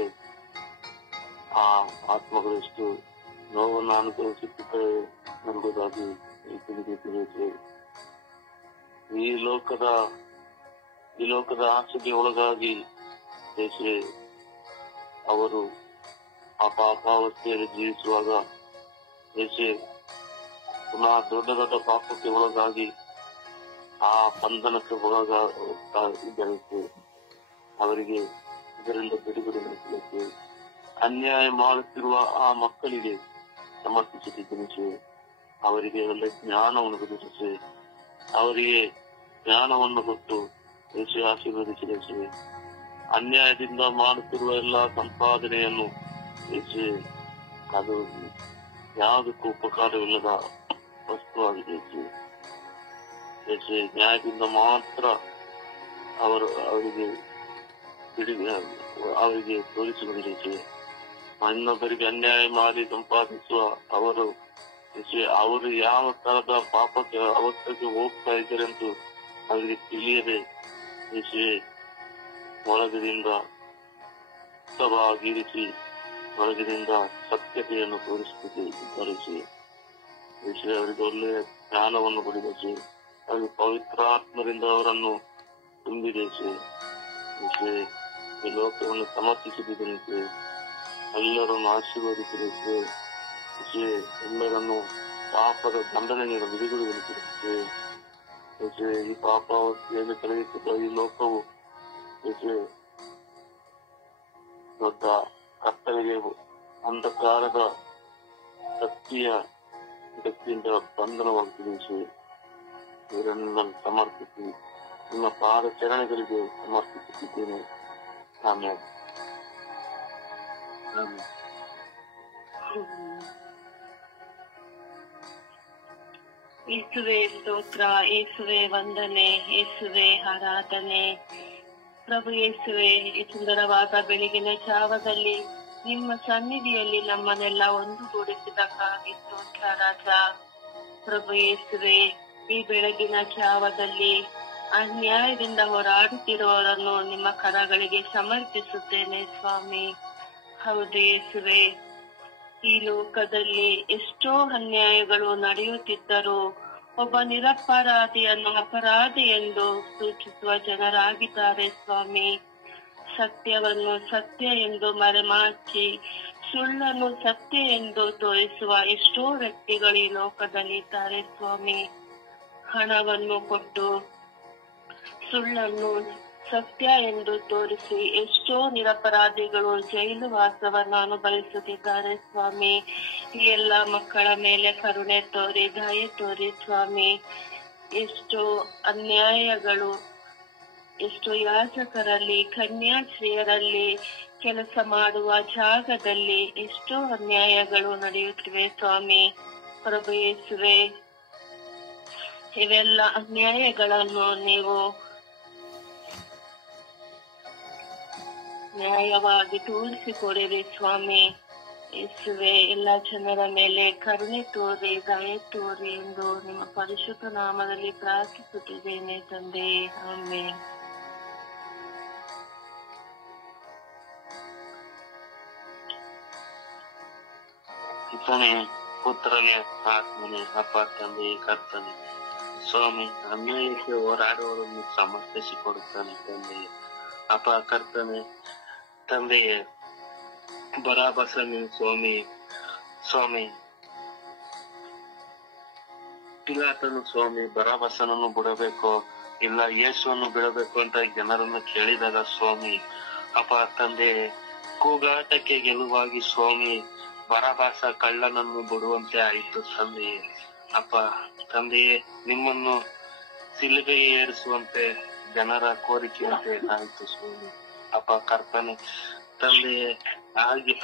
ಆ ಆತ್ಮಗಳು ಎಷ್ಟು ನೋವನ್ನು ಅನುಭವಿಸುತ್ತಿದ್ದೇವೆ ಎಂಬುದಾಗಿ ತಿಳಿದಿದ್ದೇವೆ. ಈ ಲೋಕದ ಆಸೆಗೆ ಒಳಗಾಗಿ ಯೇಸು ಅವರು ಆ ಪಾಪಾವಸ್ಥೆಯಲ್ಲಿ ಜೀವಿಸುವಾಗ ಯೇಸು ಪುನಃ ದೊಡ್ಡ ಪಾಪಕ್ಕೆ ಒಳಗಾಗಿ ಆ ಬಂಧನಕ್ಕೆ ಒಳಗಾಗಿದ್ದರೆ ಅವರಿಗೆ ಇದರಿಂದ ಬಿಡುಗಡೆ ನಡೆಸಲಿಕ್ಕೆ ಅನ್ಯಾಯ ಮಾಡುತ್ತಿರುವ ಆ ಮಕ್ಕಳಿಗೆ ಸಮರ್ಪಿಸುತ್ತಿದ್ದೇನೆ. ಅವರಿಗೆ ಒಳ್ಳೆ ಜ್ಞಾನವನ್ನು ಒದಗಿಸಿ ಅವರಿಗೆ ಜ್ಞಾನವನ್ನು ಕೊಟ್ಟು ಯೇಸು ಆಶೀರ್ವದಿಸಿದೆ. ಅನ್ಯಾಯದಿಂದ ಮಾಡುತ್ತಿರುವ ಎಲ್ಲಾ ಸಂಪಾದನೆಯನ್ನು ಯೇಸು ಅದು ಯಾವುದಕ್ಕೂ ಉಪಕಾರವಿಲ್ಲದ ವಸ್ತುವಾಗಿದೆ ಯೇಸು. ನ್ಯಾಯದಿಂದ ಮಾತ್ರ ಅವರಿಗೆ ತೋರಿಸಿಕೊಂಡಿದೆ. ಇನ್ನೊಬ್ಬರಿಗೆ ಅನ್ಯಾಯ ಮಾಡಿ ಸಂಪಾದಿಸುವ ಅವರು ಯಾವ ತರದ ಪಾಪಕ್ಕೆ ಅವಸ್ಥೆಗೆ ಹೋಗ್ತಾ ಇದ್ದಾರೆ ಎಂದು ಅವರಿಗೆ ತಿಳಿಯದೆ ಒಳಗದಿಂದ ಉತ್ತಮವಾಗಿರಿಸಿ ಒಳಗಿನಿಂದ ಸತ್ಯತೆಯನ್ನು ತೋರಿಸುತ್ತಿದೆ. ಅವರಿಗೆ ಒಳ್ಳೆಯ ಜ್ಞಾನವನ್ನು ಕೊಡಿಸಿ ಅವರಿಗೆ ಪವಿತ್ರಾತ್ಮರಿಂದ ಅವರನ್ನು ತುಂಬಿದೇಶಿ ಈ ಲೋಕವನ್ನು ಸಮರ್ಪಿಸಿದ್ದೇನೆ. ಎಲ್ಲರನ್ನು ಆಶೀರ್ವದಿಸಿದೆ. ಎಲ್ಲರನ್ನು ಪಾಪದ ದಂಡನೆಯನ್ನು ಬಿಡುಗಡೆಗೊಳಿಸಿದೆ. ಈ ಪಾಪಾವಸ್ಥೆಯನ್ನು ಕಳೆಯುತ್ತಿದ್ದ ಈ ಲೋಕವು ದೊಡ್ಡ ಕತ್ತಲೆಗೆ ಅಂಧಕಾರದ ಶಕ್ತಿಯ ಶಕ್ತಿಯಿಂದ ಬಂಧನವಾಗುತ್ತಿದೆ. ಇವರನ್ನು ಸಮರ್ಪಿಸಿ ನಿಮ್ಮ ಪಾದ ಚರಣಗಳಿಗೆ ಸಮರ್ಪಿಸುತ್ತಿದ್ದೇನೆ. ಆಮೇಲೆ ಯೇಸುವೆ ಸ್ತೋತ್ರ, ಯೇಸುವೆ ವಂದನೆ, ಯೇಸುವೆ ಆರಾಧನೆ. ಪ್ರಭು ಯೇಸುವೆ, ಈ ಸುಂದರವಾದ ಬೆಳಗಿನ ಜಾವದಲ್ಲಿ ನಿಮ್ಮ ಸನ್ನಿಧಿಯಲ್ಲಿ ನಮ್ಮನ್ನೆಲ್ಲ ಒಂದುಗೂಡಿಸಿದಕ್ಕಾಗಿ ಸ್ತೋತ್ರ ರಾಜ. ಪ್ರಭು ಯೇಸುವೆ, ಈ ಬೆಳಗಿನ ಜಾವದಲ್ಲಿ ಅನ್ಯಾಯದಿಂದ ಹೋರಾಡುತ್ತಿರುವವರನ್ನು ನಿಮ್ಮ ಕರಗಳಿಗೆ ಸಮರ್ಪಿಸುತ್ತೇನೆ ಸ್ವಾಮಿ. ಹೌದು ಯೇಸುವೆ, ಈ ಲೋಕದಲ್ಲಿ ಎಷ್ಟೋ ಅನ್ಯಾಯಗಳು ನಡೆಯುತ್ತಿದ್ದರೂ ಒಬ್ಬ ನಿರಪರಾಧಿಯನ್ನು ಅಪರಾಧಿ ಎಂದು ಸೂಚಿಸುವ ಜನರಾಗಿದ್ದಾರೆ ಸ್ವಾಮಿ. ಸತ್ಯವನ್ನು ಸತ್ಯ ಎಂದು ಮರೆಮಾಚಿ ಸುಳ್ಳನ್ನು ಸತ್ಯ ಎಂದು ತೋರಿಸುವ ಎಷ್ಟೋ ವ್ಯಕ್ತಿಗಳು ಈ ಲೋಕದಲ್ಲಿದ್ದಾರೆ ಸ್ವಾಮಿ. ಹಣವನ್ನು ಕೊಟ್ಟು ಸುಳ್ಳನ್ನು ಸತ್ಯ ಎಂದು ತೋರಿಸಿ ಎಷ್ಟೋ ನಿರಪರಾಧಿಗಳು ಜೈಲು ವಾಸವನ್ನು ಅನುಭವಿಸುತ್ತಿದ್ದಾರೆ ಸ್ವಾಮಿ. ಈ ಎಲ್ಲ ಮಕ್ಕಳ ಮೇಲೆ ಕರುಣೆ ತೋರಿ ದಯೆ ತೋರಿ ಸ್ವಾಮಿ. ಎಷ್ಟೋ ಅನ್ಯಾಯಗಳು, ಎಷ್ಟೋ ಯಾಜಕರಲ್ಲಿ, ಕನ್ಯಾಶ್ರೀಯರಲ್ಲಿ, ಕೆಲಸ ಮಾಡುವ ಜಾಗದಲ್ಲಿ ಎಷ್ಟೋ ಅನ್ಯಾಯಗಳು ನಡೆಯುತ್ತಿವೆ ಸ್ವಾಮಿ. ಪ್ರಭು ಯೇಸುವೆ, ಇವೆಲ್ಲ ಅನ್ಯಾಯಗಳನ್ನು ನೀವು ನ್ಯಾಯವಾಗಿ ತೋರಿಸಿಕೊಡಿರಿ ಸ್ವಾಮಿ. ಯೇಸುವೆ, ಎಲ್ಲ ಜನರ ಮೇಲೆ ಕರುಣೆ ತೋರಿ ದಯೆ ತೋರಿ ಎಂದು ನಿಮ್ಮ ಪರಿಶುದ್ಧ ನಾಮದಲ್ಲಿ ಪ್ರಾರ್ಥಿಸುತ್ತಿದ್ದೇನೆ ತಂದೆ. ಆಮೆನ್. ಪಿತನೇ, ಪುತ್ರನೇ, ಆತ್ಮನೇ, ಅಪ್ಪ ತಂದೆ ಕರ್ತನೆ ಸ್ವಾಮಿ, ಅನ್ಯಾಯಕ್ಕೆ ಹೋರಾಡುವವರನ್ನು ಸಮರ್ಪಿಸಿಕೊಡುತ್ತಾನೆ ತಂದೆಯೇ. ಅಪ್ಪ ಕರ್ತನೆ ತಂದೆಯೇ, ಬರಾಬಸನು ಸ್ವಾಮಿ ಪಿಲಾತನು ಸ್ವಾಮಿ ಬರಾಬಸನನ್ನು ಬಿಡಬೇಕು ಇಲ್ಲ ಯೇಸುವನ್ನು ಬಿಡಬೇಕು ಅಂತ ಜನರನ್ನು ಕೇಳಿದಾಗ ಸ್ವಾಮಿ, ಅಪ್ಪ ತಂದೆ ಕೂಗಾಟಕ್ಕೆ ಗೆಲುವಾಗಿ ಸ್ವಾಮಿ ಬರಾಬಾಸ ಕಳ್ಳನನ್ನು ಬಿಡುವಂತೆ ಆಯಿತು ತಂದೆಯೇ. ಅಪ್ಪ ತಂದೆಯೇ, ನಿಮ್ಮನ್ನು ಸಿಲುಬೆಗೆ ಏರಿಸುವಂತೆ ಜನರ ಕೋರಿಕೆಯಂತೆ ಆಯಿತು ಸ್ವಾಮಿ. ಅಪ್ಪ ಕರ್ತನೆ ತಂದೆಯೇ,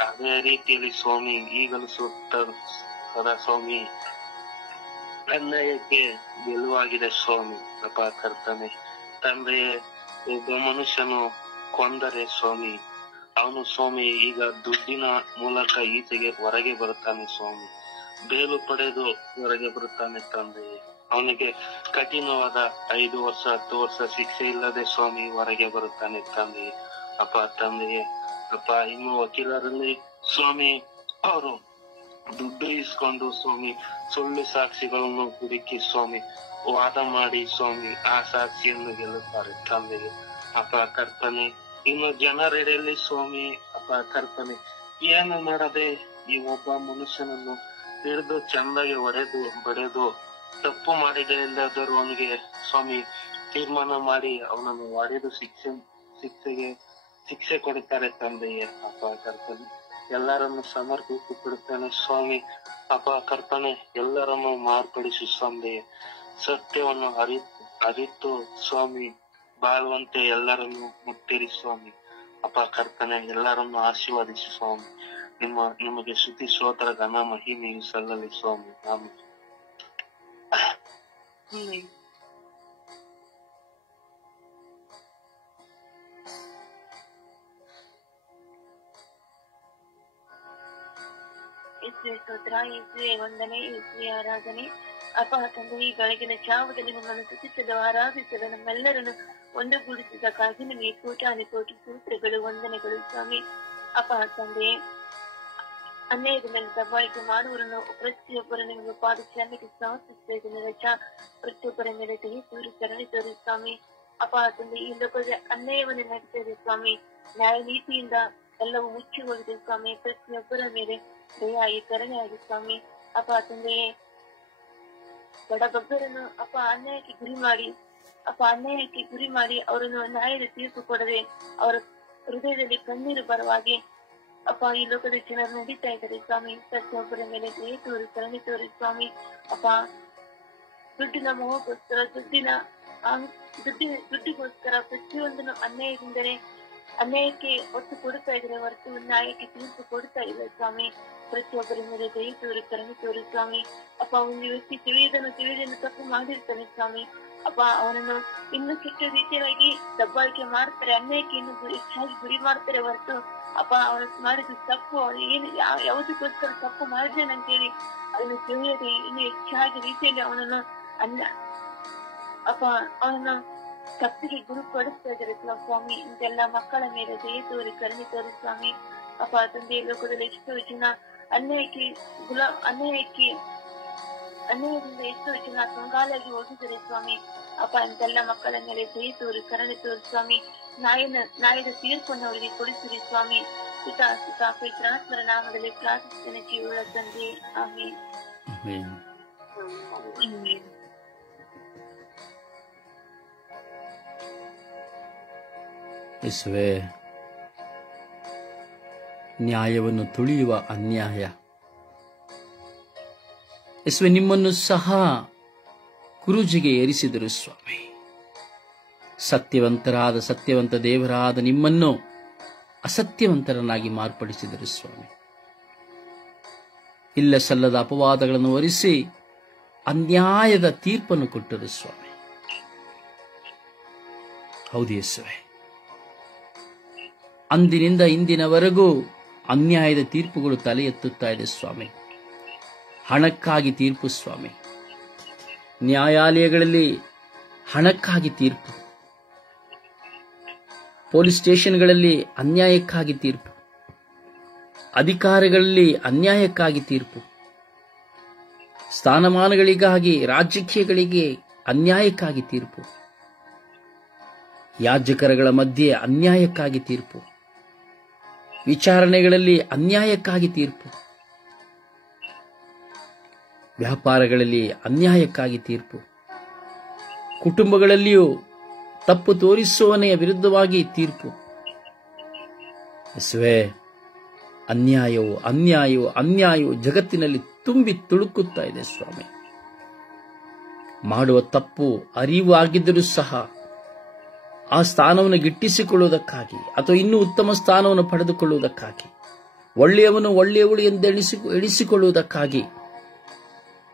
ಅದೇ ರೀತಿಯಲ್ಲಿ ಸ್ವಾಮಿ ಈಗಲೂ ಸದಾ ಸ್ವಾಮಿ ಅನ್ಯಾಯಕ್ಕೆ ಗೆಲುವಾಗಿದೆ ಸ್ವಾಮಿ. ಅಪ್ಪ ಕರ್ತನೆ ತಂದೆಯೇ, ಒಬ್ಬ ಮನುಷ್ಯನು ಕೊಂದರೆ ಸ್ವಾಮಿ, ಅವನು ಸ್ವಾಮಿ ಈಗ ದುಡ್ಡಿನ ಮೂಲಕ ಈಚೆಗೆ ಹೊರಗೆ ಬರುತ್ತಾನೆ ಸ್ವಾಮಿ, ಬೇಲು ಪಡೆದು ಹೊರಗೆ ಬರುತ್ತಾನೆ ತಂದೆಯೇ. ಅವನಿಗೆ ಕಠಿಣವಾದ 5 ವರ್ಷ 10 ವರ್ಷ ಶಿಕ್ಷೆ ಇಲ್ಲದೆ ಸ್ವಾಮಿ ಹೊರಗೆ ಬರುತ್ತಾನೆ ತಂದೆಯೇ. ಅಪ್ಪ ತಂದೆಯೇ, ಅಪ್ಪ ಇನ್ನು ವಕೀಲರಲ್ಲಿ ಸ್ವಾಮಿ ಅವರು ದುಡ್ಡು ಇಸ್ಕೊಂಡು ಸ್ವಾಮಿ ಸುಳ್ಳು ಸಾಕ್ಷಿಗಳನ್ನು ಹುಡುಕಿ ಸ್ವಾಮಿ ವಾದ ಮಾಡಿ ಸ್ವಾಮಿ ಆ ಸಾಕ್ಷಿಯನ್ನು ಗೆಲ್ಲುತ್ತಾರೆ ತಂದೆಗೆ. ಅಪ್ಪ ಕರ್ತನೆ, ಇನ್ನು ಜನರೆಡೆಯಲ್ಲಿ ಸ್ವಾಮಿ ಅಪ್ಪ ಕರ್ತನೆ ಏನು ಮಾಡದೆ ಈ ಒಬ್ಬ ಮನುಷ್ಯನನ್ನು ಹಿಡಿದು ಚಂದಾಗಿ ಹೊಡೆದು ಬಡೆದು ತಪ್ಪು ಮಾಡಿದೆ ಇಲ್ಲದರೂ ಅವನಿಗೆ ಸ್ವಾಮಿ ತೀರ್ಮಾನ ಮಾಡಿ ಅವನನ್ನು ಹೊಡೆದು ಶಿಕ್ಷೆ ಕೊಡುತ್ತಾರೆ ತಂದೆಯೇ. ಅಪ್ಪ ಕರ್ತನೆ, ಎಲ್ಲರನ್ನು ಸಮರ್ಪಿಸಿಕೊಡುತ್ತಾನೆ ಸ್ವಾಮಿ. ಅಪ್ಪ ಕರ್ತನೆ, ಎಲ್ಲರನ್ನು ಮಾರ್ಪಡಿಸಿ ತಂದೆಯೇ, ಸತ್ಯವನ್ನು ಅರಿತು ಸ್ವಾಮಿ ಬಾಳುವಂತೆ ಎಲ್ಲರನ್ನು ಮುಟ್ಟಿರಿ ಸ್ವಾಮಿ. ಅಪ್ಪ ಕರ್ತನೆ, ಎಲ್ಲರನ್ನು ಆಶೀರ್ವದಿಸಿ ಸ್ವಾಮಿ. ನಿಮಗೆ ಸ್ತುತಿ ಸ್ತೋತ್ರ ಘನ ಮಹಿಮೆಯು ಸಲ್ಲಲಿ ಸ್ವಾಮಿ. ಆಮೆನ್. ಯೇಸುವೆ ಸ್ತೋತ್ರ, ಯೇಸುವೆ ವಂದನೆ, ಯೇಸುವೆ ಆರಾಧನೆ. ಅಪ್ಪ ತಂದೆ, ಈ ಬೆಳಗಿನ ಜಾವದಲ್ಲಿ ನಮ್ಮನ್ನು ಸ್ತುತಿಸಲು ಆರಾಧಿಸಲು ನಮ್ಮೆಲ್ಲರನ್ನು ಒಂದುಗೂಡಿಸಿದ್ದಕ್ಕಾಗಿ ನಿಮಗೆ ಕೋಟಿ ಸ್ತೋತ್ರಗಳು, ವಂದನೆಗಳು ಸ್ವಾಮಿ. ಅಪ್ಪ ತಂದೆ, ಅನ್ಯಾಯದ ಮೇಲೆ ದಬ್ಬಾಳಿಕೆ ಮಾಡುವವರನ್ನು ಪ್ರತಿಯೊಬ್ಬರ ನಿಮಗೆ ಪಾದಕ್ಕೆ ಸಮರ್ಪಿಸ್ತಾ ಇದ್ದೇನೆ ರಜ. ಪ್ರತಿಯೊಬ್ಬರ ಮೇಲೆ ದಯ ತೋರಿ ಕರುಣೆ ತೋರಿ ಸ್ವಾಮಿ. ಅಪ್ಪ ತಂದೆ, ಈ ಲೋಕದ ಅನ್ಯಾಯವನ್ನು ನಡೀತಾ ಇದೆ ಸ್ವಾಮಿ. ನ್ಯಾಯ ನೀತಿಯಿಂದ ಎಲ್ಲವೂ ಮುಚ್ಚಿ ಹೋಗಿದೆ ಸ್ವಾಮಿ. ಪ್ರತಿಯೊಬ್ಬರ ಮೇಲೆ ದಯಾಗಿ ಕರುಣೆಯಾಗಿ ಸ್ವಾಮಿ. ಅಪ್ಪ ತಂದೆಯೇ, ಬಡಬಗ್ಗರನ್ನು ಅನ್ಯಾಯಕ್ಕೆ ಗುರಿ ಮಾಡಿ ಅವರನ್ನು ನ್ಯಾಯದ ತೀರ್ಪು ಕೊಡದೆ ಅವರ ಹೃದಯದಲ್ಲಿ ಕಣ್ಣೀರು ಬರುವಾಗೆ ಈ ಲೋಕದ ಜನರು ನಡೀತಾ ಇದ್ದಾರೆ ಸ್ವಾಮಿ. ಪ್ರತಿಯೊಬ್ಬರ ಮೇಲೆ ದಯ ತೋರಿ ಕರುಣೆ ತೋರಿ ಸ್ವಾಮಿ. ದುಡ್ಡಿನ ಮೋಹಕ್ಕೋಸ್ಕರ ದುಡ್ಡಿಗೋಸ್ಕರ ಪ್ರತಿಯೊಂದನ್ನು ಅನ್ಯಾಯಕ್ಕೆ ಒತ್ತು ಕೊಡ್ತಾ ಇದ್ರೆ ಹೊರತು ನ್ಯಾಯಕ್ಕೆ ತೀರ್ಪು ಕೊಡ್ತಾ ಇಲ್ಲ ಸ್ವಾಮಿ. ಪ್ರತಿಯೊಬ್ಬರ ಮೇಲೆ ದಯ ತೋರಿ ಕರುಣೆ ತೋರಿ ಸ್ವಾಮಿ. ಒಂದು ವ್ಯಕ್ತಿ ತಿಳಿಯದನ್ನು ತಪ್ಪು ಮಾಡಿರ್ತಾನೆ ಸ್ವಾಮಿ. ಅವನನ್ನು ಇನ್ನು ಕೆಟ್ಟ ರೀತಿಯಾಗಿ ದಬ್ಬಾಳಿಕೆ ಮಾಡ್ತಾರೆ, ಅನ್ಯಾಯಕ್ಕೆ ಇನ್ನು ಹೆಚ್ಚಾಗಿ ಗುರಿ ಮಾಡ್ತಾರೆ ಹೊರತು ಅವನು ಮಾಡಿದ ತಪ್ಪು ಏನು ಯಾವುದಕ್ಕೋಸ್ಕರ ತಪ್ಪು ಮಾಡಿದ್ದೇನಂತೇಳಿ ಅದನ್ನು ತಿಳಿಯದೆ ಇನ್ನು ಹೆಚ್ಚಾಗಿ ರೀತಿಯಲ್ಲಿ ಅವನನ್ನು ತಪ್ಪಿಗೆ ಗುರುಪಡಿಸ್ತಾ ಇದ್ದಾರೆ ಸ್ವಾಮಿ. ಇಂತೆಲ್ಲ ಮಕ್ಕಳ ಮೇಲೆ ದಯ ತೋರಿ ಕರುಣೆ ತೋರಿ ಸ್ವಾಮಿ. ತಂದೆ, ಲೋಕದಲ್ಲಿ ಎಷ್ಟೋ ಜನ ಅನ್ಯಾಯದಿಂದ ಎಷ್ಟೋ ಜನ ಕಂಗಾಲಾಗಿ ಹೋಗಿದ್ದಾರೆ ಸ್ವಾಮಿ. ಇಂತೆಲ್ಲ ಮಕ್ಕಳ ಮೇಲೆ ದಯ ತೋರಿ ಕರುಣೆ ತೋರಿ ಸ್ವಾಮಿ. ನ್ಯಾಯದ ತೀರ್ಪನ್ನು ಅವರಿಗೆ ಕೊಡಿಸಿರಿ ಸ್ವಾಮಿ. ಪವಿತ್ರಾತ್ಮರ ನಾಮದಲ್ಲಿ ಪ್ರಾರ್ಥಿಸುತ್ತೇನೆ ಜೀವಳ ತಂದೆ. ಆಮೆನ್. ಯೇಸುವೇ, ನ್ಯಾಯವನ್ನು ತುಳಿಯುವ ಅನ್ಯಾಯ ಯೇಸುವೇ, ನಿಮ್ಮನ್ನು ಸಹ ಕುರುಜಿಗೆ ಏರಿಸಿದರು ಸ್ವಾಮಿ. ಸತ್ಯವಂತ ದೇವರಾದ ನಿಮ್ಮನ್ನು ಅಸತ್ಯವಂತರನ್ನಾಗಿ ಮಾರ್ಪಡಿಸಿದರು ಸ್ವಾಮಿ. ಇಲ್ಲ ಸಲ್ಲದ ಅಪವಾದಗಳನ್ನು ಹೊರಿಸಿ ಅನ್ಯಾಯದ ತೀರ್ಪನ್ನು ಕೊಟ್ಟರು ಸ್ವಾಮಿ. ಹೌದು ಯೇಸುವೇ, ಅಂದಿನಿಂದ ಇಂದಿನವರೆಗೂ ಅನ್ಯಾಯದ ತೀರ್ಪುಗಳು ತಲೆ ಎತ್ತುತ್ತಾ ಇದೆ ಸ್ವಾಮಿ. ಹಣಕ್ಕಾಗಿ ತೀರ್ಪು ಸ್ವಾಮಿ. ನ್ಯಾಯಾಲಯಗಳಲ್ಲಿ ಹಣಕ್ಕಾಗಿ ತೀರ್ಪು, ಪೊಲೀಸ್ ಸ್ಟೇಷನ್ಗಳಲ್ಲಿ ಅನ್ಯಾಯಕ್ಕಾಗಿ ತೀರ್ಪು, ಅಧಿಕಾರಿಗಳಲ್ಲಿ ಅನ್ಯಾಯಕ್ಕಾಗಿ ತೀರ್ಪು, ಸ್ಥಾನಮಾನಗಳಿಗಾಗಿ ರಾಜಕೀಯಗಳಿಗೆ ಅನ್ಯಾಯಕ್ಕಾಗಿ ತೀರ್ಪು, ಯಾಜಕರುಗಳ ಮಧ್ಯೆ ಅನ್ಯಾಯಕ್ಕಾಗಿ ತೀರ್ಪು, ವಿಚಾರಣೆಗಳಲ್ಲಿ ಅನ್ಯಾಯಕ್ಕಾಗಿ ತೀರ್ಪು, ವ್ಯಾಪಾರಗಳಲ್ಲಿ ಅನ್ಯಾಯಕ್ಕಾಗಿ ತೀರ್ಪು, ಕುಟುಂಬಗಳಲ್ಲಿಯೂ ತಪ್ಪು ತೋರಿಸುವವನೆಯ ವಿರುದ್ಧವಾಗಿ ತೀರ್ಪು. ಯೇಸುವೇ, ಅನ್ಯಾಯವು ಜಗತ್ತಿನಲ್ಲಿ ತುಂಬಿ ತುಳುಕುತ್ತಾ ಇದೆ ಸ್ವಾಮಿ. ಮಾಡುವ ತಪ್ಪು ಅರಿವಾಗಿದ್ದರೂ ಸಹ ಆ ಸ್ಥಾನವನ್ನು ಗಿಟ್ಟಿಸಿಕೊಳ್ಳುವುದಕ್ಕಾಗಿ ಅಥವಾ ಇನ್ನೂ ಉತ್ತಮ ಸ್ಥಾನವನ್ನು ಪಡೆದುಕೊಳ್ಳುವುದಕ್ಕಾಗಿ, ಒಳ್ಳೆಯವಳು ಎಂದು ಎಣಿಸಿಕೊಳ್ಳುವುದಕ್ಕಾಗಿ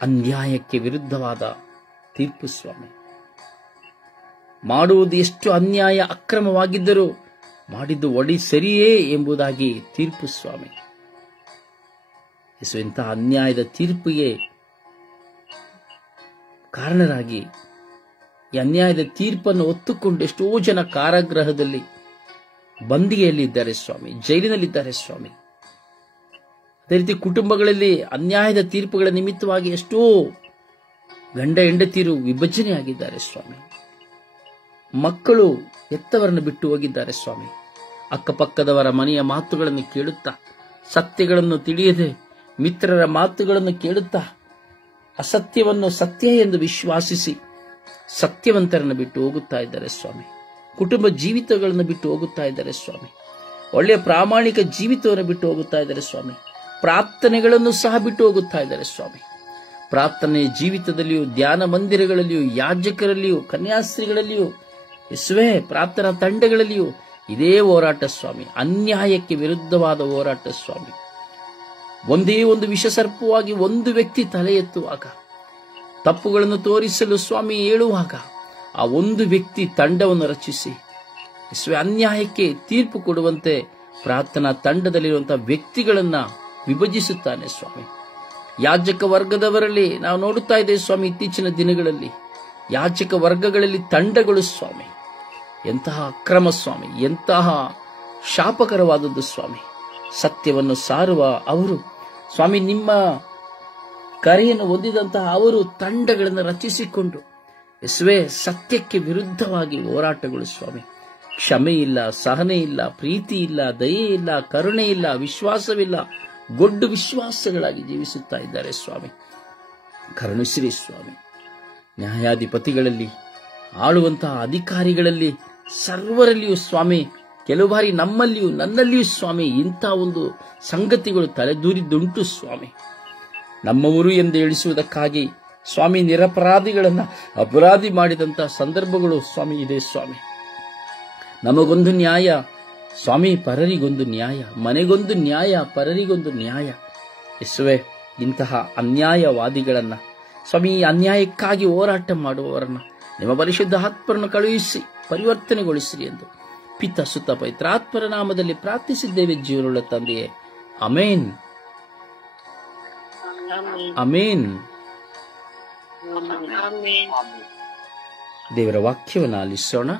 ಅನ್ಯಾಯಕ್ಕೆ ವಿರುದ್ಧವಾದ ತೀರ್ಪು ಸ್ವಾಮಿ. ಮಾಡುವುದು ಎಷ್ಟು ಅನ್ಯಾಯ ಅಕ್ರಮವಾಗಿದ್ದರೂ ಮಾಡಿದ್ದು ಒಡಿ ಸರಿಯೇ ಎಂಬುದಾಗಿ ತೀರ್ಪು ಸ್ವಾಮಿ. ಇಂತಹ ಅನ್ಯಾಯದ ತೀರ್ಪಿಗೆ ಕಾರಣರಾಗಿ ಈ ಅನ್ಯಾಯದ ತೀರ್ಪನ್ನು ಒತ್ತುಕೊಂಡು ಎಷ್ಟೋ ಜನ ಕಾರಾಗೃಹದಲ್ಲಿ ಬಂದಿಗೆಯಲ್ಲಿದ್ದಾರೆ ಸ್ವಾಮಿ, ಜೈಲಿನಲ್ಲಿದ್ದಾರೆ ಸ್ವಾಮಿ. ಅದೇ ರೀತಿ ಕುಟುಂಬಗಳಲ್ಲಿ ಅನ್ಯಾಯದ ತೀರ್ಪುಗಳ ನಿಮಿತ್ತವಾಗಿ ಎಷ್ಟೋ ಗಂಡ ಹೆಂಡತಿಯರು ವಿಭಜನೆಯಾಗಿದ್ದಾರೆ ಸ್ವಾಮಿ. ಮಕ್ಕಳು ಹೆತ್ತವರನ್ನು ಬಿಟ್ಟು ಹೋಗಿದ್ದಾರೆ ಸ್ವಾಮಿ. ಅಕ್ಕಪಕ್ಕದವರ ಮನೆಯ ಮಾತುಗಳನ್ನು ಕೇಳುತ್ತಾ, ಸತ್ಯಗಳನ್ನು ತಿಳಿಯದೆ ಮಿತ್ರರ ಮಾತುಗಳನ್ನು ಕೇಳುತ್ತಾ, ಅಸತ್ಯವನ್ನು ಸತ್ಯ ಎಂದು ವಿಶ್ವಾಸಿಸಿ ಸತ್ಯವಂತರನ್ನು ಬಿಟ್ಟು ಹೋಗುತ್ತಾ ಇದ್ದಾರೆ ಸ್ವಾಮಿ. ಕುಟುಂಬ ಜೀವಿತಗಳನ್ನು ಬಿಟ್ಟು ಹೋಗುತ್ತಾ ಇದ್ದಾರೆ ಸ್ವಾಮಿ. ಒಳ್ಳೆಯ ಪ್ರಾಮಾಣಿಕ ಜೀವಿತವನ್ನು ಬಿಟ್ಟು ಹೋಗುತ್ತಾ ಇದ್ದಾರೆ ಸ್ವಾಮಿ. ಪ್ರಾರ್ಥನೆಗಳನ್ನು ಸಹ ಬಿಟ್ಟು ಹೋಗುತ್ತಾ ಇದ್ದಾರೆ ಸ್ವಾಮಿ. ಪ್ರಾರ್ಥನೆಯ ಜೀವಿತದಲ್ಲಿಯೂ, ಧ್ಯಾನ ಮಂದಿರಗಳಲ್ಲಿಯೂ, ಯಾಜಕರಲ್ಲಿಯೂ, ಕನ್ಯಾಸ್ತ್ರೀಗಳಲ್ಲಿಯೂ, ಯೇಸುವೇ ಪ್ರಾರ್ಥನಾ ತಂಡಗಳಲ್ಲಿಯೂ ಇದೇ ಹೋರಾಟ ಸ್ವಾಮಿ. ಅನ್ಯಾಯಕ್ಕೆ ವಿರುದ್ಧವಾದ ಹೋರಾಟ ಸ್ವಾಮಿ. ಒಂದೇ ಒಂದು ವಿಷಸರ್ಪವಾಗಿ ಒಂದು ವ್ಯಕ್ತಿ ತಲೆ ಎತ್ತುವಾಗ, ತಪ್ಪುಗಳನ್ನು ತೋರಿಸಲು ಸ್ವಾಮಿ ಹೇಳುವಾಗ, ಆ ಒಂದು ವ್ಯಕ್ತಿ ತಂಡವನ್ನು ರಚಿಸಿ ಯೇಸುವೇ ಅನ್ಯಾಯಕ್ಕೆ ತೀರ್ಪು ಕೊಡುವಂತೆ ಪ್ರಾರ್ಥನಾ ತಂಡದಲ್ಲಿರುವಂತಹ ವ್ಯಕ್ತಿಗಳನ್ನ ವಿಭಜಿಸುತ್ತಾನೆ ಸ್ವಾಮಿ. ಯಾಜಕ ವರ್ಗದವರಲ್ಲಿ ನಾವು ನೋಡುತ್ತಾ ಇದ್ದೇವೆ ಸ್ವಾಮಿ, ಇತ್ತೀಚಿನ ದಿನಗಳಲ್ಲಿ ಯಾಜಕ ವರ್ಗಗಳಲ್ಲಿ ತಂಡಗಳು ಸ್ವಾಮಿ. ಎಂತಹ ಅಕ್ರಮ ಸ್ವಾಮಿ, ಎಂತಹ ಶಾಪಕರವಾದದ್ದು ಸ್ವಾಮಿ. ಸತ್ಯವನ್ನು ಸಾರುವ ಅವರು ಸ್ವಾಮಿ, ನಿಮ್ಮ ಕರೆಯನ್ನು ಹೊಂದಿದಂತಹ ಅವರು ತಂಡಗಳನ್ನು ರಚಿಸಿಕೊಂಡು ಯೇಸುವೇ ಸತ್ಯಕ್ಕೆ ವಿರುದ್ಧವಾಗಿ ಹೋರಾಟಗಳು ಸ್ವಾಮಿ. ಕ್ಷಮೆ ಇಲ್ಲ, ಸಹನೆ ಇಲ್ಲ, ಪ್ರೀತಿ ಇಲ್ಲ, ದಯೆ ಇಲ್ಲ, ಕರುಣೆ ಇಲ್ಲ, ವಿಶ್ವಾಸವಿಲ್ಲ, ಗೊಡ್ಡು ವಿಶ್ವಾಸಗಳಾಗಿ ಜೀವಿಸುತ್ತಾ ಇದ್ದಾರೆ ಸ್ವಾಮಿ. ಕರುಣಿಸಿರಿ ಸ್ವಾಮಿ. ನ್ಯಾಯಾಧಿಪತಿಗಳಲ್ಲಿ, ಆಳುವಂತಹ ಅಧಿಕಾರಿಗಳಲ್ಲಿ, ಸರ್ವರಲ್ಲಿಯೂ ಸ್ವಾಮಿ, ಕೆಲವು ಬಾರಿ ನಮ್ಮಲ್ಲಿಯೂ ನನ್ನಲ್ಲಿಯೂ ಸ್ವಾಮಿ ಇಂಥ ಒಂದು ಸಂಗತಿಗಳು ತಲೆದೂರಿದ್ದುಂಟು ಸ್ವಾಮಿ. ನಮ್ಮವರು ಎಂದು ಎಣಿಸುವುದಕ್ಕಾಗಿ ಸ್ವಾಮಿ ನಿರಪರಾಧಿಗಳನ್ನ ಅಪರಾಧಿ ಮಾಡಿದಂತಹ ಸಂದರ್ಭಗಳು ಸ್ವಾಮಿ ಇದೆ ಸ್ವಾಮಿ. ನಮಗೊಂದು ನ್ಯಾಯ ಸ್ವಾಮಿ, ಪರರಿಗೊಂದು ನ್ಯಾಯ, ಮನೆಗೊಂದು ನ್ಯಾಯ, ಪರರಿಗೊಂದು ನ್ಯಾಯ. ಯೇಸುವೇ ಇಂತಹ ಅನ್ಯಾಯವಾದಿಗಳನ್ನ ಸ್ವಾಮಿ, ಈ ಅನ್ಯಾಯಕ್ಕಾಗಿ ಹೋರಾಟ ಮಾಡುವವರನ್ನ ನಿಮ್ಮ ಪರಿಶುದ್ಧ ಆತ್ಮರನ್ನು ಕಳುಹಿಸಿ ಪರಿವರ್ತನೆಗೊಳಿಸಿರಿ ಎಂದು ಪಿತ ಸುತ ಪವಿತ್ರಾತ್ಮರ ನಾಮದಲ್ಲಿ ಪ್ರಾರ್ಥಿಸಿದ್ದೇವೆ ಜೀವನುಳ್ಳ ತಂದೆಯೇ. Amen, amen. ದೇವರ ವಾಕ್ಯವನ್ನು ಆಲಿಸೋಣ.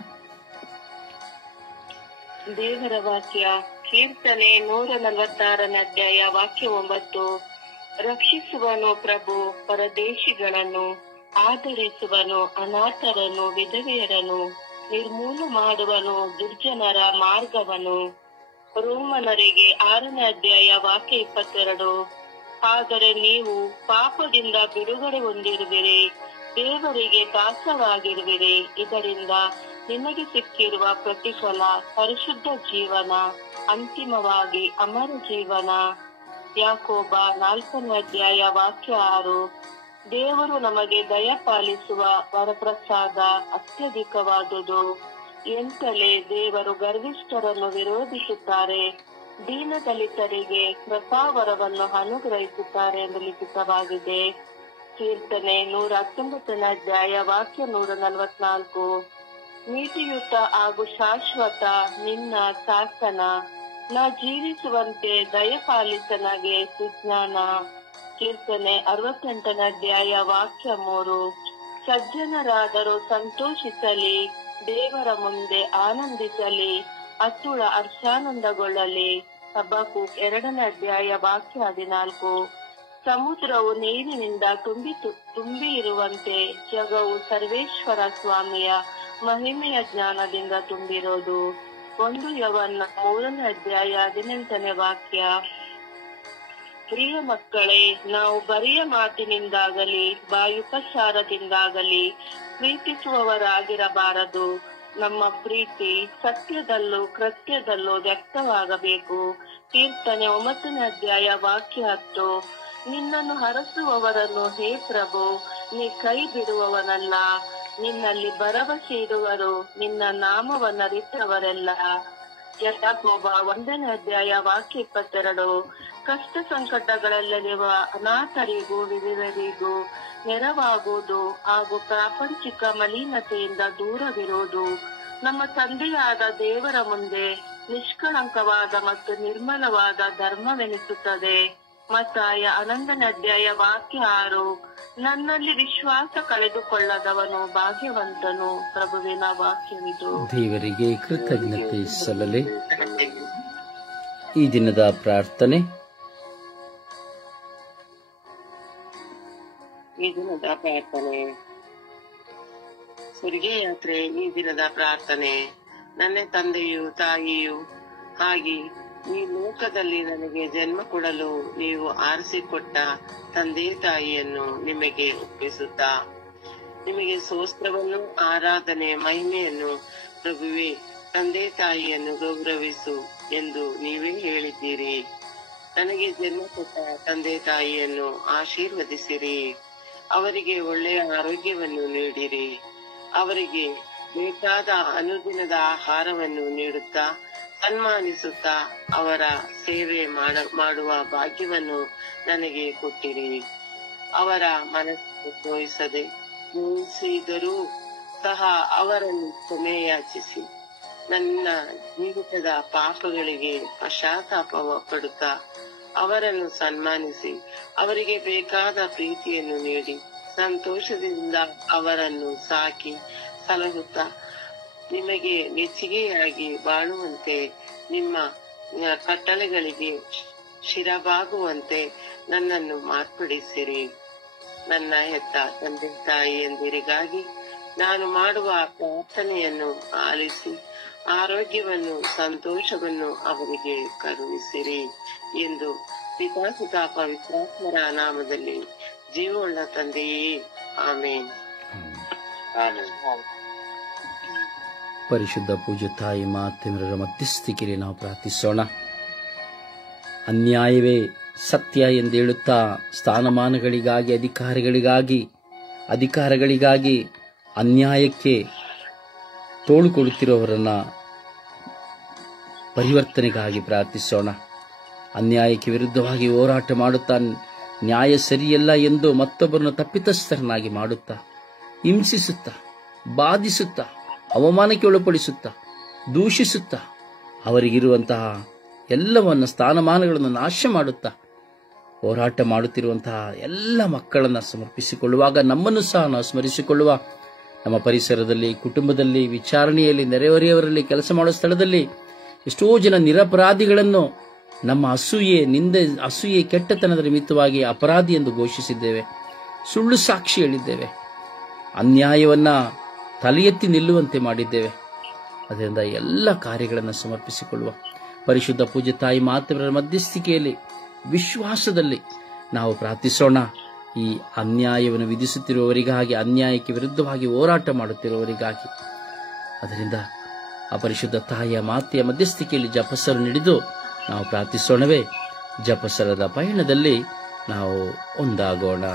ದೇವರ ವಾಕ್ಯ ಕೀರ್ತನೆ 146ನೇ ಅಧ್ಯಾಯ ವಾಕ್ಯ 9. ರಕ್ಷಿಸುವನು ಪ್ರಭು ಪರದೇಶಿಗಳನ್ನು, ಆದರಿಸುವನು ಅನಾಥರನ್ನು, ವಿಧವೆಯರನ್ನು, ನಿರ್ಮೂಲ ಮಾಡುವನು ದುರ್ಜನರ ಮಾರ್ಗವನ್ನು. ರೋಮನರಿಗೆ 6ನೇ ಅಧ್ಯಾಯ ವಾಕ್ಯ 22. ಆದರೆ ನೀವು ಪಾಪದಿಂದ ಬಿಡುಗಡೆ ಹೊಂದಿರುವಿರಿ, ದೇವರಿಗೆ ದಾಸವಾಗಿರುವಿರಿ. ಇದರಿಂದ ನಿಮಗೆ ಸಿಕ್ಕಿರುವ ಪ್ರತಿಫಲ ಪರಿಶುದ್ಧ ಜೀವನ, ಅಂತಿಮವಾಗಿ ಅಮರ ಜೀವನ. ಯಾಕೋಬ 4ನೇ ಅಧ್ಯಾಯ ವಾಕ್ಯ 6. ದೇವರು ನಮಗೆ ದಯಪಾಲಿಸುವ ವರಪ್ರಸಾದ ಅತ್ಯಧಿಕವಾದುದು. ಎಂತಲೇ ದೇವರು ಗರ್ವಿಷ್ಠರನ್ನು ವಿರೋಧಿಸುತ್ತಾರೆ, ದೀನದಲಿತರಿಗೆ ಕೃಪಾವರವನ್ನು ಅನುಗ್ರಹಿಸುತ್ತಾರೆ ಎಂದು ಲಿಖಿತವಾಗಿದೆ. ಕೀರ್ತನೆ 119ನೇ ಅಧ್ಯಾಯ ವಾಕ್ಯ 144. ನೀತಿಯುತ ಹಾಗೂ ಶಾಶ್ವತ ನಿನ್ನ ಶಾಸನ, ನಾ ಜೀವಿಸುವಂತೆ ದಯಪಾಲಿಸನಗೆ ಸುಜ್ಞಾನ. ಕೀರ್ತನೆ 68ನೇ ಅಧ್ಯಾಯ ವಾಕ್ಯ 3. ಸಜ್ಜನರಾದರೂ ಸಂತೋಷಿಸಲಿ, ದೇವರ ಮುಂದೆ ಆನಂದಿಸಲಿ, ಅತುಳ ಹರ್ಷಾನಂದಗೊಳ್ಳಲಿ. ಹಬಕ್ಕೂಕ್ 2ನೇ ಅಧ್ಯಾಯ ವಾಕ್ಯ 14. ಸಮುದ್ರವು ನೀರಿನಿಂದ ತುಂಬಿ ಇರುವಂತೆ ಜಗವು ಸರ್ವೇಶ್ವರ ಸ್ವಾಮಿಯ ಮಹಿಮೆಯ ಜ್ಞಾನದಿಂದ ತುಂಬಿರೋದು. 1 ಯವನ್ನ 3ನೇ ಅಧ್ಯಾಯ 18ನೇ ವಾಕ್ಯ. ಪ್ರಿಯ ಮಕ್ಕಳೇ, ನಾವು ಬರಿಯ ಮಾತಿನಿಂದಾಗಲಿ ಬಾಯುಪಚಾರದಿಂದಾಗಲಿ ಪ್ರೀತಿಸುವವರಾಗಿರಬಾರದು. ನಮ್ಮ ಪ್ರೀತಿ ಸತ್ಯದಲ್ಲೂ ಕೃತ್ಯದಲ್ಲೂ ವ್ಯಕ್ತವಾಗಬೇಕು. ಕೀರ್ತನೆ 9ನೇ ಅಧ್ಯಾಯ ವಾಕ್ಯ 10. ನಿನ್ನನ್ನು ಹರಸುವವರನ್ನು ಹೇ ಪ್ರಭು, ನೀ ಕೈ ಬಿಡುವವನಲ್ಲ. ನಿನ್ನಲ್ಲಿ ಭರವಸೆ ಇಡುವರು, ನಿನ್ನ ನಾಮವನ್ನರಿತವರೆಲ್ಲ. ಯಾಕೋಬ 1ನೇ ಅಧ್ಯಾಯ ವಾಕ್ಯ 22. ಕಷ್ಟ ಸಂಕಟಗಳಲ್ಲಿರುವ ಅನಾಥರಿಗೂ ವಿಧವೆಯರಿಗೂ ನೆರವಾಗುವುದು ಹಾಗೂ ಪ್ರಾಪಂಚಿಕ ಮಲಿನತೆಯಿಂದ ದೂರವಿರುವುದು ನಮ್ಮ ತಂದೆಯಾದ ದೇವರ ಮುಂದೆ ನಿಷ್ಕಳಂಕವಾದ ಮತ್ತು ನಿರ್ಮಲವಾದ ಧರ್ಮವೆನಿಸುತ್ತದೆ. ಮತ್ತಾಯ 11ನೇ ಅಧ್ಯಾಯ ವಾಕ್ಯ 6. ನನ್ನಲ್ಲಿ ವಿಶ್ವಾಸ ಕಳೆದುಕೊಳ್ಳದವನು ಭಾಗ್ಯವಂತನು. ಪ್ರಭುವಿನ ವಾಕ್ಯವಿದು. ದೇವರಿಗೆ ಕೃತಜ್ಞತೆ ಸಲ್ಲಲಿ. ಈ ದಿನದ ಪ್ರಾರ್ಥನೆ. ಸ್ವರ್ಗೀಯ ಯಾತ್ರೆ. ಈ ದಿನದ ಪ್ರಾರ್ಥನೆ. ನನ್ನ ತಂದೆಯು ತಾಯಿಯು ಹಾಗೆ ಈ ಲೋಕದಲ್ಲಿ ನನಗೆ ಜನ್ಮ ಕೊಡಲು ನೀವು ಆರಿಸಿಕೊಟ್ಟ ತಂದೆ ತಾಯಿಯನ್ನು ನಿಮಗೆ ಒಪ್ಪಿಸುತ್ತಾ ನಿಮಗೆ ಸ್ತೋತ್ರವನ್ನು, ಆರಾಧನೆ, ಮಹಿಮೆಯನ್ನು ಪ್ರಭುವೇ ತಂದೆ ತಾಯಿಯನ್ನು ಗೌರವಿಸು ಎಂದು ನೀವೇ ಹೇಳಿದ್ದೀರಿ. ನನಗೆ ಜನ್ಮ ಕೊಟ್ಟ ತಂದೆ ತಾಯಿಯನ್ನು ಆಶೀರ್ವದಿಸಿರಿ. ಅವರಿಗೆ ಒಳ್ಳೆಯ ಆರೋಗ್ಯವನ್ನು ನೀಡಿರಿ. ಅವರಿಗೆ ಬೇಕಾದ ಅನುದಿನದ ಆಹಾರವನ್ನು ನೀಡುತ್ತಾ ಸನ್ಮಾನಿಸುತ್ತಾ ಅವರ ಸೇವೆ ಮಾಡುವ ಭಾಗ್ಯವನ್ನು ನನಗೆ ಕೊಟ್ಟಿರಿ. ಅವರ ಮನಸ್ಸು ನೋಯಿಸಿದರೂ ಸಹ ಅವರನ್ನು ಕ್ಷಮೆ ಯಾಚಿಸಿ ನನ್ನ ಜೀವಿತದ ಪಾಪಗಳಿಗೆ ಪಶ್ಚಾತ್ತಾಪ ಪಡುತ್ತಾ ಅವರನ್ನು ಸನ್ಮಾನಿಸಿ ಅವರಿಗೆ ಬೇಕಾದ ಪ್ರೀತಿಯನ್ನು ನೀಡಿ ಸಂತೋಷದಿಂದ ಅವರನ್ನು ಸಾಕಿ ಸಲಹುತ್ತಾ ನಿಮಗೆ ಮೆಚ್ಚುಗೆಯಾಗಿ ಬಾಳುವಂತೆ ನಿಮ್ಮ ಕಟ್ಟಳೆಗಳಿಗೆ ಶಿರಬಾಗುವಂತೆ ನನ್ನನ್ನು ಮಾರ್ಪಡಿಸಿರಿ. ನನ್ನ ಹೆತ್ತ ತಂದೆ ತಾಯಿಯಂದಿರಿಗಾಗಿ ನಾನು ಮಾಡುವ ಪ್ರಾರ್ಥನೆಯನ್ನು ಆಲಿಸಿ ಆರೋಗ್ಯವನ್ನು ಸಂತೋಷವನ್ನು ಅವರಿಗೆ ಕರುಣಿಸಿರಿ ಎಂದು ಪಿತಾಸುತ ಪವಿತ್ರಾತ್ಮರ ನಾಮದಲ್ಲಿ ಜೀವವುಳ್ಳ ತಂದೆಯೇ, ಆಮೇನ್. ಪರಿಶುದ್ಧ ಪೂಜ್ಯ ತಾಯಿ ಮಾತೆಯರ ಮಧ್ಯಸ್ಥಿಕೆಯಲ್ಲಿ ನಾವು ಪ್ರಾರ್ಥಿಸೋಣ. ಅನ್ಯಾಯವೇ ಸತ್ಯ ಎಂದು ಹೇಳುತ್ತಾ ಸ್ಥಾನಮಾನಗಳಿಗಾಗಿ ಅಧಿಕಾರಗಳಿಗಾಗಿ ಅನ್ಯಾಯಕ್ಕೆ ತೋಳು ಕೊಡುತ್ತಿರುವವರನ್ನ ಪರಿವರ್ತನೆಗಾಗಿ ಪ್ರಾರ್ಥಿಸೋಣ. ಅನ್ಯಾಯಕ್ಕೆ ವಿರುದ್ಧವಾಗಿ ಹೋರಾಟ ಮಾಡುತ್ತಾ ನ್ಯಾಯ ಸರಿಯಲ್ಲ ಎಂದು ಮತ್ತೊಬ್ಬರನ್ನು ತಪ್ಪಿತಸ್ಥರನ್ನಾಗಿ ಮಾಡುತ್ತಾ ಹಿಂಸಿಸುತ್ತಾ ಬಾಧಿಸುತ್ತಾ ಅವಮಾನಕ್ಕೆ ಒಳಪಡಿಸುತ್ತಾ ದೂಷಿಸುತ್ತಾ ಅವರಿಗಿರುವಂತಹ ಎಲ್ಲವನ್ನ ಸ್ಥಾನಮಾನಗಳನ್ನು ನಾಶ ಮಾಡುತ್ತಾ ಹೋರಾಟ ಮಾಡುತ್ತಿರುವಂತಹ ಎಲ್ಲ ಮಕ್ಕಳನ್ನು ಸಮರ್ಪಿಸಿಕೊಳ್ಳುವಾಗ ನಮ್ಮನ್ನು ಸಹ ನಾವು ಸ್ಮರಿಸಿಕೊಳ್ಳುವ. ನಮ್ಮ ಪರಿಸರದಲ್ಲಿ, ಕುಟುಂಬದಲ್ಲಿ, ವಿಚಾರಣೆಯಲ್ಲಿ, ನೆರೆಹೊರೆಯವರಲ್ಲಿ, ಕೆಲಸ ಮಾಡುವ ಸ್ಥಳದಲ್ಲಿ ಎಷ್ಟೋ ಜನ ನಿರಪರಾಧಿಗಳನ್ನು ನಮ್ಮ ಅಸೂಯೆ ಕೆಟ್ಟತನದ ನಿಮಿತ್ತವಾಗಿ ಅಪರಾಧಿ ಎಂದು ಘೋಷಿಸಿದ್ದೇವೆ. ಸುಳ್ಳು ಸಾಕ್ಷಿ ಹೇಳಿದ್ದೇವೆ. ಅನ್ಯಾಯವನ್ನ ತಲೆ ಎತ್ತಿ ನಿಲ್ಲುವಂತೆ ಮಾಡಿದ್ದೇವೆ. ಅದರಿಂದ ಎಲ್ಲ ಕಾರ್ಯಗಳನ್ನು ಸಮರ್ಪಿಸಿಕೊಳ್ಳುವ. ಪರಿಶುದ್ಧ ಪೂಜ್ಯ ತಾಯಿ ಮಾತೆಯವರ ಮಧ್ಯಸ್ಥಿಕೆಯಲ್ಲಿ ವಿಶ್ವಾಸದಲ್ಲಿ ನಾವು ಪ್ರಾರ್ಥಿಸೋಣ. ಈ ಅನ್ಯಾಯವನ್ನು ವಿಧಿಸುತ್ತಿರುವವರಿಗಾಗಿ, ಅನ್ಯಾಯಕ್ಕೆ ವಿರುದ್ಧವಾಗಿ ಹೋರಾಟ ಮಾಡುತ್ತಿರುವವರಿಗಾಗಿ. ಅದರಿಂದ ಆ ಪರಿಶುದ್ಧ ತಾಯಿಯ ಮಾತೆಯ ಮಧ್ಯಸ್ಥಿಕೆಯಲ್ಲಿ ಜಪಸರು ಹಿಡಿದು ನಾವು ಪ್ರಾರ್ಥಿಸೋಣವೇ. ಜಪಸರದ ಪಯಣದಲ್ಲಿ ನಾವು ಒಂದಾಗೋಣ.